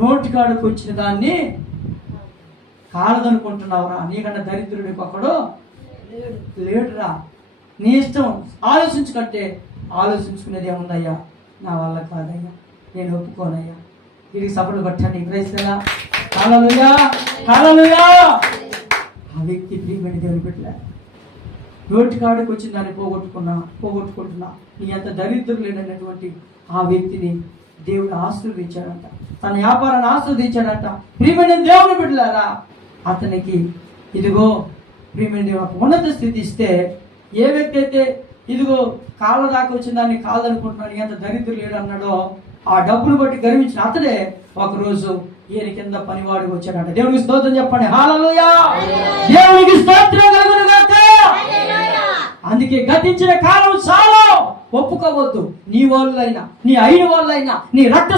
నోటికాడికి వచ్చిన దాన్ని కాలదనుకుంటున్నావురా. నీకన్నా దరిద్రుడికి ఒకడు లేడురా. నీ ఇష్టం ఆలోచించుకుంటే ఆలోచించుకునేది ఏముందయ్యా, నా వల్ల కాదయ్యా, నేను ఒప్పుకోనయ్యా. వీరికి సపోర్ట్ కొట్టండి. క్రైస్తలా హల్లెలూయా, హల్లెలూయా. ఆ వ్యక్తి ప్రియమైన దేవుని బిడ్డలే, నోటి కాడికి వచ్చిన దాన్ని పోగొట్టుకుంటున్నా నీ అంత దరిద్రులు లేనటువంటి ఆ వ్యక్తిని దేవుడు ఆశీర్వదించాడంట, తన వ్యాపారాన్ని ఆశీర్వదించాడంట. ప్రియమైన దేవుని బిడ్డలారా, అతనికి ఇదిగో ప్రియమైన దేవుడు ఉన్నత స్థితి ఇస్తే, ఏ వ్యక్తి అయితే ఇదిగో కాళ్ళ దాకా వచ్చిన దాన్ని కాదనుకుంటున్నాడు, ఎంత దరిద్రులు లేడు అన్నాడో, ఆ డబ్బులు బట్టి గర్వించిన అతడే ఒకరోజు ఈయన కింద పనివాడికి వచ్చాడంట. దేవునికి స్తోత్రం చెప్పండి. హల్లెలూయా, దేవునికి స్తోత్రం కలుగును గాక. అందుకే గతించిన కాలం చాలా ఒప్పుకోవద్దు. నీ వాళ్ళైనా, నీ అయిన వాళ్ళైనా, నీ రక్త